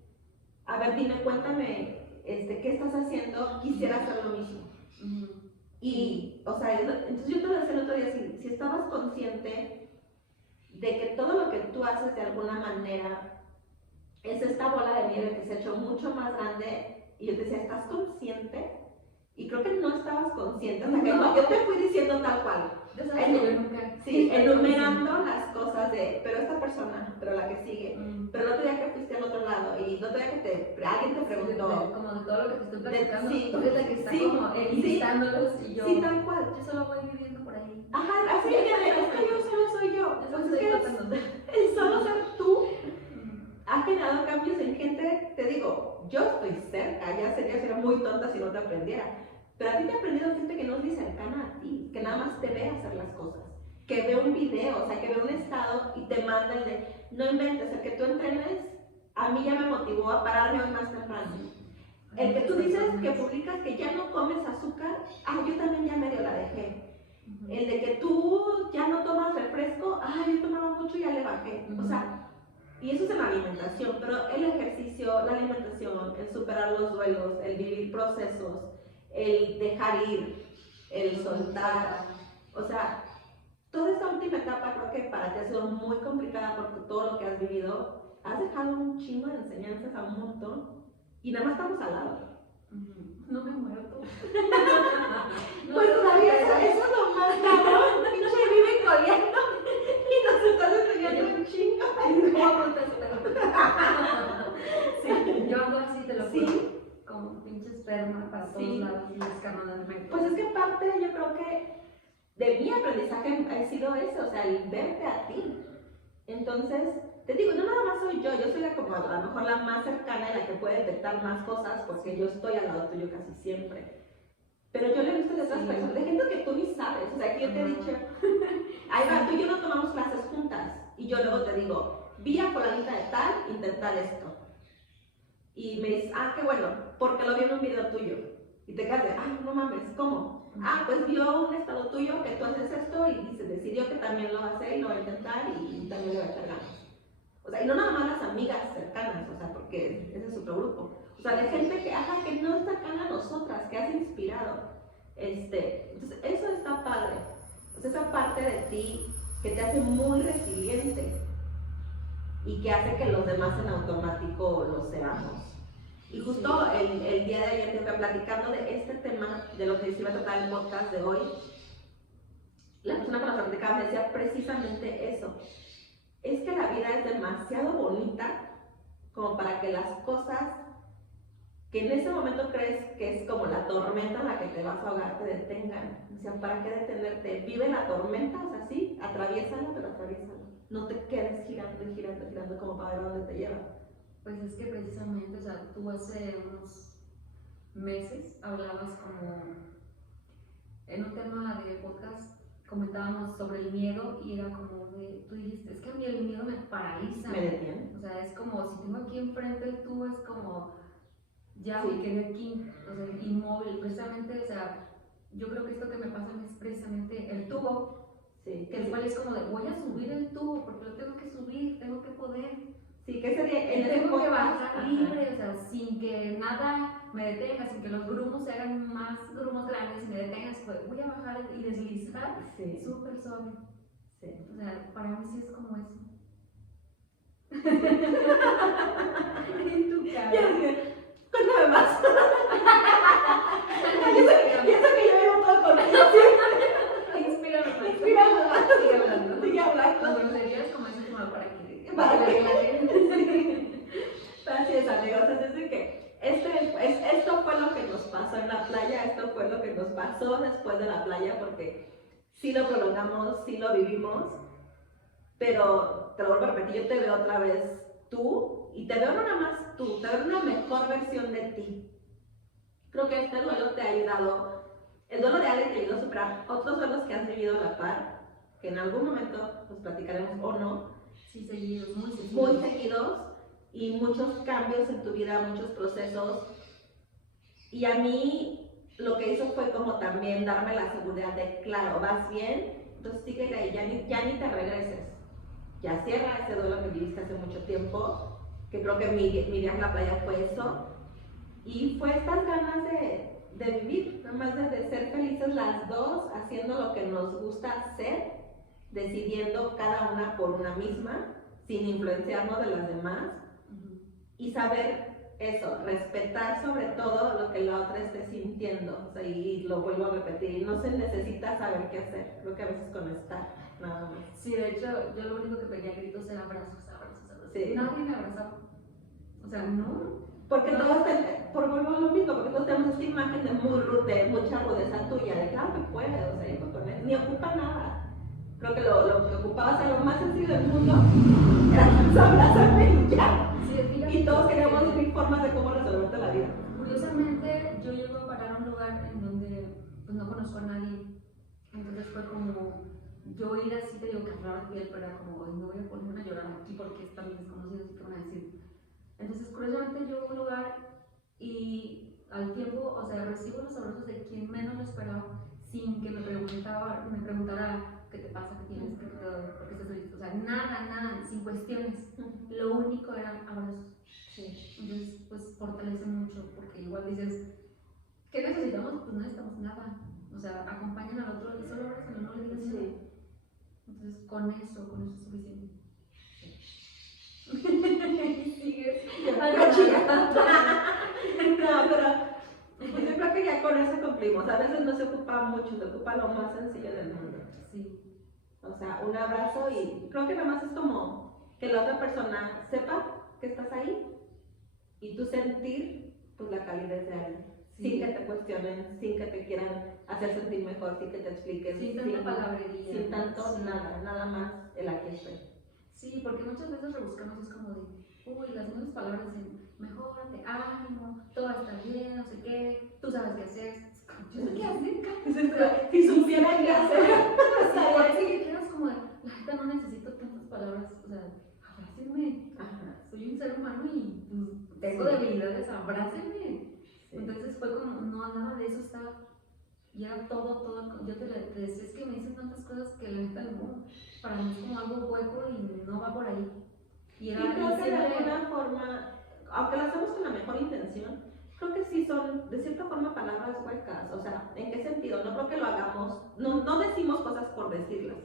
A ver, dime, cuéntame, ¿qué estás haciendo? Quisiera hacer lo mismo. Y, o sea, entonces yo te lo decía el otro día, si estabas consciente de que todo lo que tú haces de alguna manera es esta bola de nieve que se ha hecho mucho más grande, y yo te decía, ¿estás consciente? Y creo que no estabas consciente, o sea, que yo te fui diciendo tal cual. Sí, enumerando las cosas de, pero esta persona, pero la que sigue, pero el otro día que fuiste al otro lado, y el otro día que alguien te preguntó. Como de todo lo que te estoy platicando, sí, tú eres la que está como enlistándolos y yo. Sí, tal cual. Yo solo voy viviendo por ahí. Ajá, así es que yo solo soy yo. Pues es que el solo ser tú ha generado cambios en gente, te digo, yo estoy cerca, ya sería muy tonta si no te aprendiera. Pero a ti te ha aprendido gente que no es ni cercana a ti, que nada más te ve hacer las cosas, que ve un video, o sea, que ve un estado y te manda el de, no inventes, el que tú entrenes, a mí ya me motivó a pararme hoy más temprano. El que tú dices que publicas que ya no comes azúcar, yo también ya medio la dejé. El de que tú ya no tomas refresco, yo tomaba mucho y ya le bajé. O sea, y eso es en la alimentación, pero el ejercicio, la alimentación, el superar los duelos, el vivir procesos, el dejar ir, el soltar, o sea, toda esta última etapa creo que para ti ha sido muy complicada porque todo lo que has vivido, has dejado un chingo de enseñanzas a un montón y nada más estamos al lado. No me muero tú. Pues todavía eso es lo más cabrón, pinche vive coleando y nos estás enseñando un chingo. Sí, yo ando así, te lo juro. Sí. Como pinche esperma para todos lados y escamando en medio. Pues es que en parte yo creo que de mi aprendizaje ha sido eso, o sea, el verte a ti. Entonces, te digo, no nada más soy yo soy como a lo mejor la más cercana en la que puede detectar más cosas porque yo estoy al lado tuyo casi siempre. Pero yo le he visto de otras personas, de gente que tú ni sabes, o sea, que yo te he dicho, ahí va, tú y yo no tomamos clases juntas, y yo luego te digo, vi a fulanita de tal intentar esto. Y me dices, ah, qué bueno, porque lo vi en un video tuyo. Y te quedas de, ah, no mames, ¿cómo? Ah, pues vio un estado tuyo que tú haces esto y se decidió que también lo va a hacer y lo va a intentar y también le va a echar ganas. O sea, y no nada más las amigas cercanas, o sea, porque ese es otro grupo. O sea, de gente que, ajá, que no es cercana a nosotras, que has inspirado. Entonces, eso está padre. O sea, esa parte de ti que te hace muy resiliente y que hace que los demás en automático lo seamos. Y justo el día de ayer te fui platicando de este tema, de lo que se iba a tratar el podcast de hoy. La persona con la que platicaba me decía precisamente eso. Es que la vida es demasiado bonita como para que las cosas que en ese momento crees que es como la tormenta en la que te vas a ahogar te detengan. O sea, ¿para qué detenerte? Vive la tormenta, o sea, sí, atraviésala, pero atraviésala. No te quedes girando y girando y girando como para ver a dónde te lleva. Pues es que precisamente, o sea, tú hace unos meses hablabas como en un tema de podcast, comentábamos sobre el miedo y era como de, tú dijiste, es que a mí el miedo me paraliza. Me detiene. O sea, es como si tengo aquí enfrente el tubo, es como, ya Sí. me quedé aquí, o sea, inmóvil. Precisamente, o sea, yo creo que esto que me pasa a mí es precisamente el tubo, Sí. que igual es como de, voy a subir el tubo porque lo tengo que subir, tengo que poder. Sí, que ese día, en ese tengo que podcast, bajar libre, o sea, sin que nada me detenga, sin que los grumos se hagan más grumos grandes y me detengas, pues voy a bajar y deslizar sí, súper suave. sí. O sea, para mí sí es como eso. En tu cara. Cuéntame más. Y eso que yo vivo todo contigo. Inspírame más. Inspírame más. Sigue hablando. Sigue hablando. Con groserías como ese tema para que Para que la gente. Así es, amigos. Es decir, que esto fue lo que nos pasó en la playa, esto fue lo que nos pasó después de la playa, porque sí lo prolongamos, sí lo vivimos, pero te lo vuelvo a repetir, yo te veo otra vez tú, y te veo no nada más tú, te veo una mejor versión de ti. Creo que este duelo te ha ayudado, el duelo de alguien te ayudó a superar otros duelos que has vivido a la par, que en algún momento nos platicaremos o no. Sí, seguidos, muy seguidos. Muy seguidos, y muchos cambios en tu vida, muchos procesos. Y a mí lo que hizo fue como también darme la seguridad de, claro, vas bien, entonces síguele ahí, ya ni te regreses. Ya cierra ese duelo que viviste hace mucho tiempo, que creo que mi viaje a la playa fue eso. Y fue estas ganas de vivir, además de ser felices las dos, haciendo lo que nos gusta hacer, decidiendo cada una por una misma, sin influenciarnos de las demás, y saber eso, respetar sobre todo lo que la otra esté sintiendo. O sea, y lo vuelvo a repetir, no se necesita saber qué hacer, creo que a veces con estar, nada más. Sí, de hecho, yo lo único que pedía a gritos era abrazos. Sí. Nadie me abrazaba. O sea, no. Porque todos, por volver a lo mismo, porque todos tenemos esta imagen de mucha rudeza tuya, de claro que puedes, o sea, yo con él, ni ocupa nada. Creo que lo que ocupaba, o sea, lo más sencillo del mundo era abrazarme y ya. Sí, y todos queremos mil formas de cómo resolverte la vida. Curiosamente, yo llego a parar a un lugar en donde pues, no conozco a nadie. Entonces fue como, yo ir así, te digo que agarraba el piel, pero era como, no voy a ponerme a llorar aquí porque están mis desconocidos y qué van a decir. Entonces, curiosamente, yo a un lugar y al tiempo, o sea, recibo los abrazos de quien menos lo esperaba, sin que me preguntara qué te pasa, qué tienes, por qué estás listo. O sea, nada, sin cuestiones. Lo único eran abrazos. Sí. Entonces, pues fortalece mucho, porque igual dices, ¿qué necesitamos? Pues no necesitamos nada. O sea, acompañan al otro y solo abrazan, no le digas nada. Sí. Entonces, con eso es suficiente. Sigues. No, pero pues yo creo que ya con eso cumplimos. A veces no se ocupa mucho, se ocupa lo más sencillo del mundo. Sí. O sea, un abrazo y creo que nada más es como que la otra persona sepa que estás ahí y tú sentir pues la calidez de alguien. sin que te cuestionen, sin que te quieran hacer sentir mejor, sin que te expliquen, sin tanta palabrería, sin tanto sí. nada más el aquí estoy. Sí, porque muchas veces rebuscamos, es como de, uy, las mismas palabras dicen, mejórate, ánimo, todo va a estar bien, no sé qué, tú sabes qué hacer. Yo sé qué hacer, Si supiera qué hacer. sí, que quedas como de, la neta no necesito tantas palabras, o sea, abrácenme. Soy un ser humano y pues, tengo debilidades, abrácenme. Sí. Entonces fue como, no, nada de eso está, ya todo, yo te decía, es que me dicen tantas cosas que la neta no, para mí es como algo hueco y no va por ahí. Y creo que de alguna forma, aunque lo hacemos con la mejor intención, creo que sí son de cierta forma palabras huecas. O sea, ¿en qué sentido? No creo que lo hagamos, no decimos cosas por decirlas,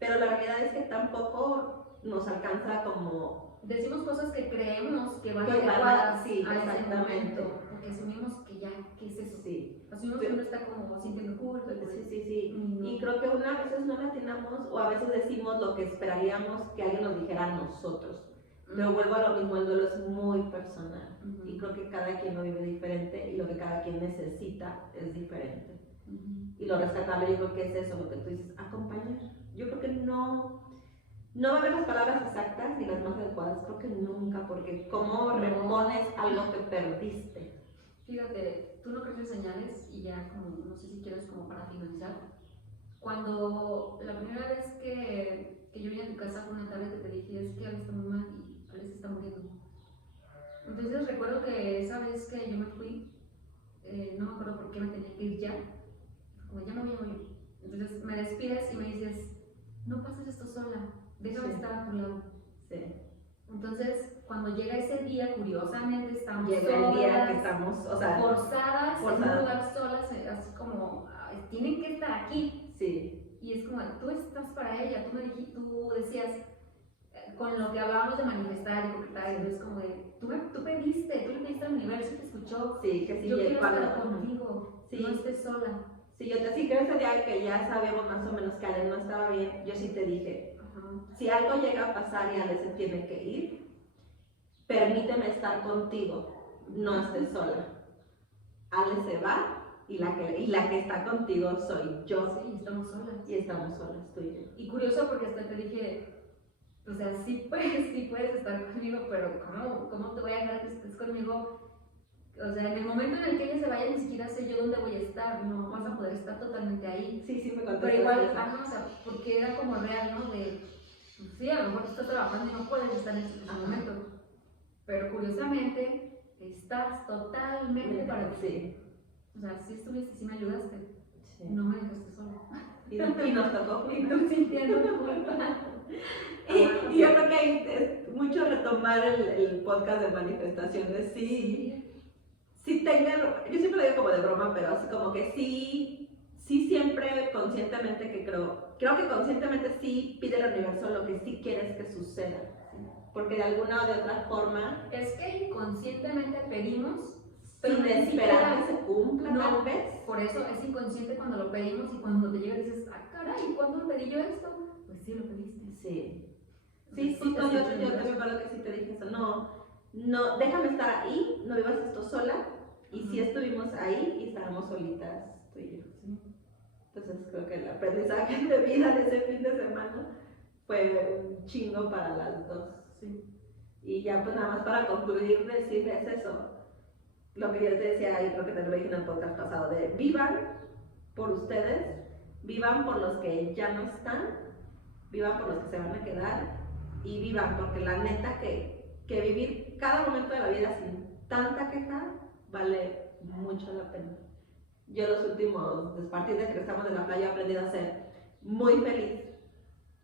pero la realidad es que tampoco nos alcanza como... Decimos cosas que creemos que van adecuadas sí, a ese momento, porque asumimos que ya, ¿qué es eso? Sí. Asumimos que uno está como sintiendo culpa. Sí. Y creo que una veces no latinamos o a veces decimos lo que esperaríamos que alguien nos dijera a nosotros. Pero vuelvo a lo mismo, el duelo es muy personal y creo que cada quien lo vive diferente y lo que cada quien necesita es diferente. Y lo rescatable yo creo que es eso, lo que tú dices, acompañar. Yo creo que no va a haber las palabras exactas ni las más adecuadas, creo que nunca, porque ¿cómo repones algo que perdiste? Fíjate, tú no crees en señales y ya como, no sé si quieres como para finalizar. Cuando la primera vez que yo vine a tu casa fue una tarde que te dije, es que Alex está muy mal y Alex está muriendo. Entonces recuerdo que esa vez que yo me fui, no me acuerdo por qué me tenía que ir ya, como ya me voy. Entonces me despides y me dices, no pases esto sola, déjame estar a tu lado. Sí. Entonces, cuando llega ese día, curiosamente estamos llega solas, el día que estamos, o sea, forzadas en un lugar solas, así como, tienen que estar aquí. Sí. Y es como, tú estás para ella, tú decías, con lo que hablábamos de manifestar y concretar, sí. Es como de, tú le pediste al universo y te escuchó. Sí, que sí, yo quiero estar contigo, sí. No estés sola. Sí, yo te sí creo ese día que ya sabemos más o menos que Ale no estaba bien, yo sí te dije, si algo llega a pasar y Ale se tiene que ir, permíteme estar contigo, no estés sola. Ale se va y la que está contigo soy yo. Sí, estamos solas. Y estamos solas, tú y yo. Y curioso porque hasta te dije, o sea, sí puedes estar conmigo, pero ¿cómo te voy a dejar que estés conmigo? O sea, en el momento en el que ella se vaya, ni siquiera sé yo dónde voy a estar, no vas a poder estar totalmente ahí. Sí, me contestaste. Pero igual, o sea, porque era como real, ¿no? De, pues, sí, a lo mejor tú estás trabajando y no puedes estar en ese momento. Pero curiosamente, estás totalmente para ti. Sí. O sea, sí estuviste, sí me ayudaste. Sí. No me dejaste sola. Y nos tocó. Y tú sintiendo culpa. Y yo creo que ahí es mucho retomar el podcast de manifestaciones. Sí tengan, yo siempre lo digo como de broma, pero así como que sí siempre conscientemente que creo que conscientemente sí pide al universo lo que sí quieres que suceda, porque de alguna o de otra forma es que inconscientemente pedimos sin esperar que se cumpla, tal vez. Por eso es inconsciente cuando lo pedimos y cuando te llega dices, ah, caray, ¿cuándo pedí yo esto? Pues sí, lo pediste. Sí, no, yo te recuerdo que sí te dije eso, no, déjame estar ahí, no vivas esto sola, y sí estuvimos ahí y estábamos solitas, tú y yo. Entonces creo que el aprendizaje de vida de ese fin de semana fue un chingo para las dos. Sí. Y ya pues nada más para concluir, decirles eso, lo que yo te decía y creo que te lo dije en el podcast pasado, de vivan por ustedes, vivan por los que ya no están, vivan por los que se van a quedar y vivan, porque la neta que vivir cada momento de la vida sin tanta queja vale mucho la pena. Yo los últimos, a partir de que estamos en la playa, he aprendido a ser muy feliz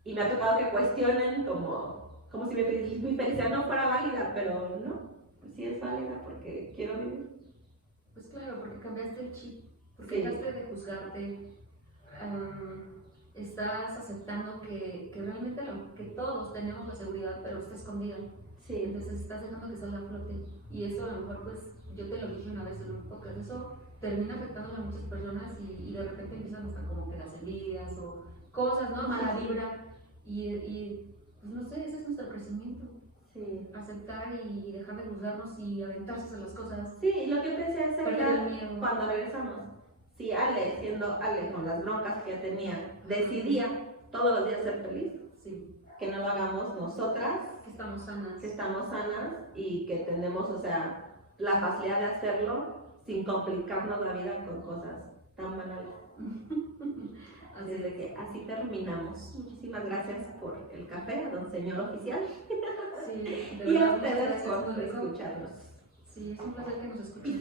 y me ha tocado que cuestionen como si mi felicidad no fuera válida, pero no, pues sí es válida porque quiero vivir. Pues claro, porque cambiaste el chip, porque dejaste de juzgarte, estás aceptando que realmente que todos tenemos la seguridad, pero está escondida. Sí. Entonces estás dejando que salga a flote. Y eso a lo mejor, pues, yo te lo dije una vez en un podcast, eso termina afectando a muchas personas y de repente empiezan hasta como que las envidias o cosas, ¿no? Mala vibra. Y pues no sé, ese es nuestro crecimiento. Sí. Aceptar y dejar de juzgarnos y aventarse a las cosas. Sí, y lo que empecé a hacer Perder era el miedo. cuando regresamos. Si Ale, siendo Ale con las broncas que tenía, decidía todos los días ser feliz, Sí. que no lo hagamos nosotras, Que estamos sanas. que estamos sanas y que tenemos, o sea, la facilidad de hacerlo sin complicarnos la vida con cosas tan banales. Así es de que así terminamos. Muchísimas gracias por el café, don señor oficial. Sí, de Y a verdad, ustedes gracias, por muy rico. escucharnos. Sí, es un placer que nos escuchen. Y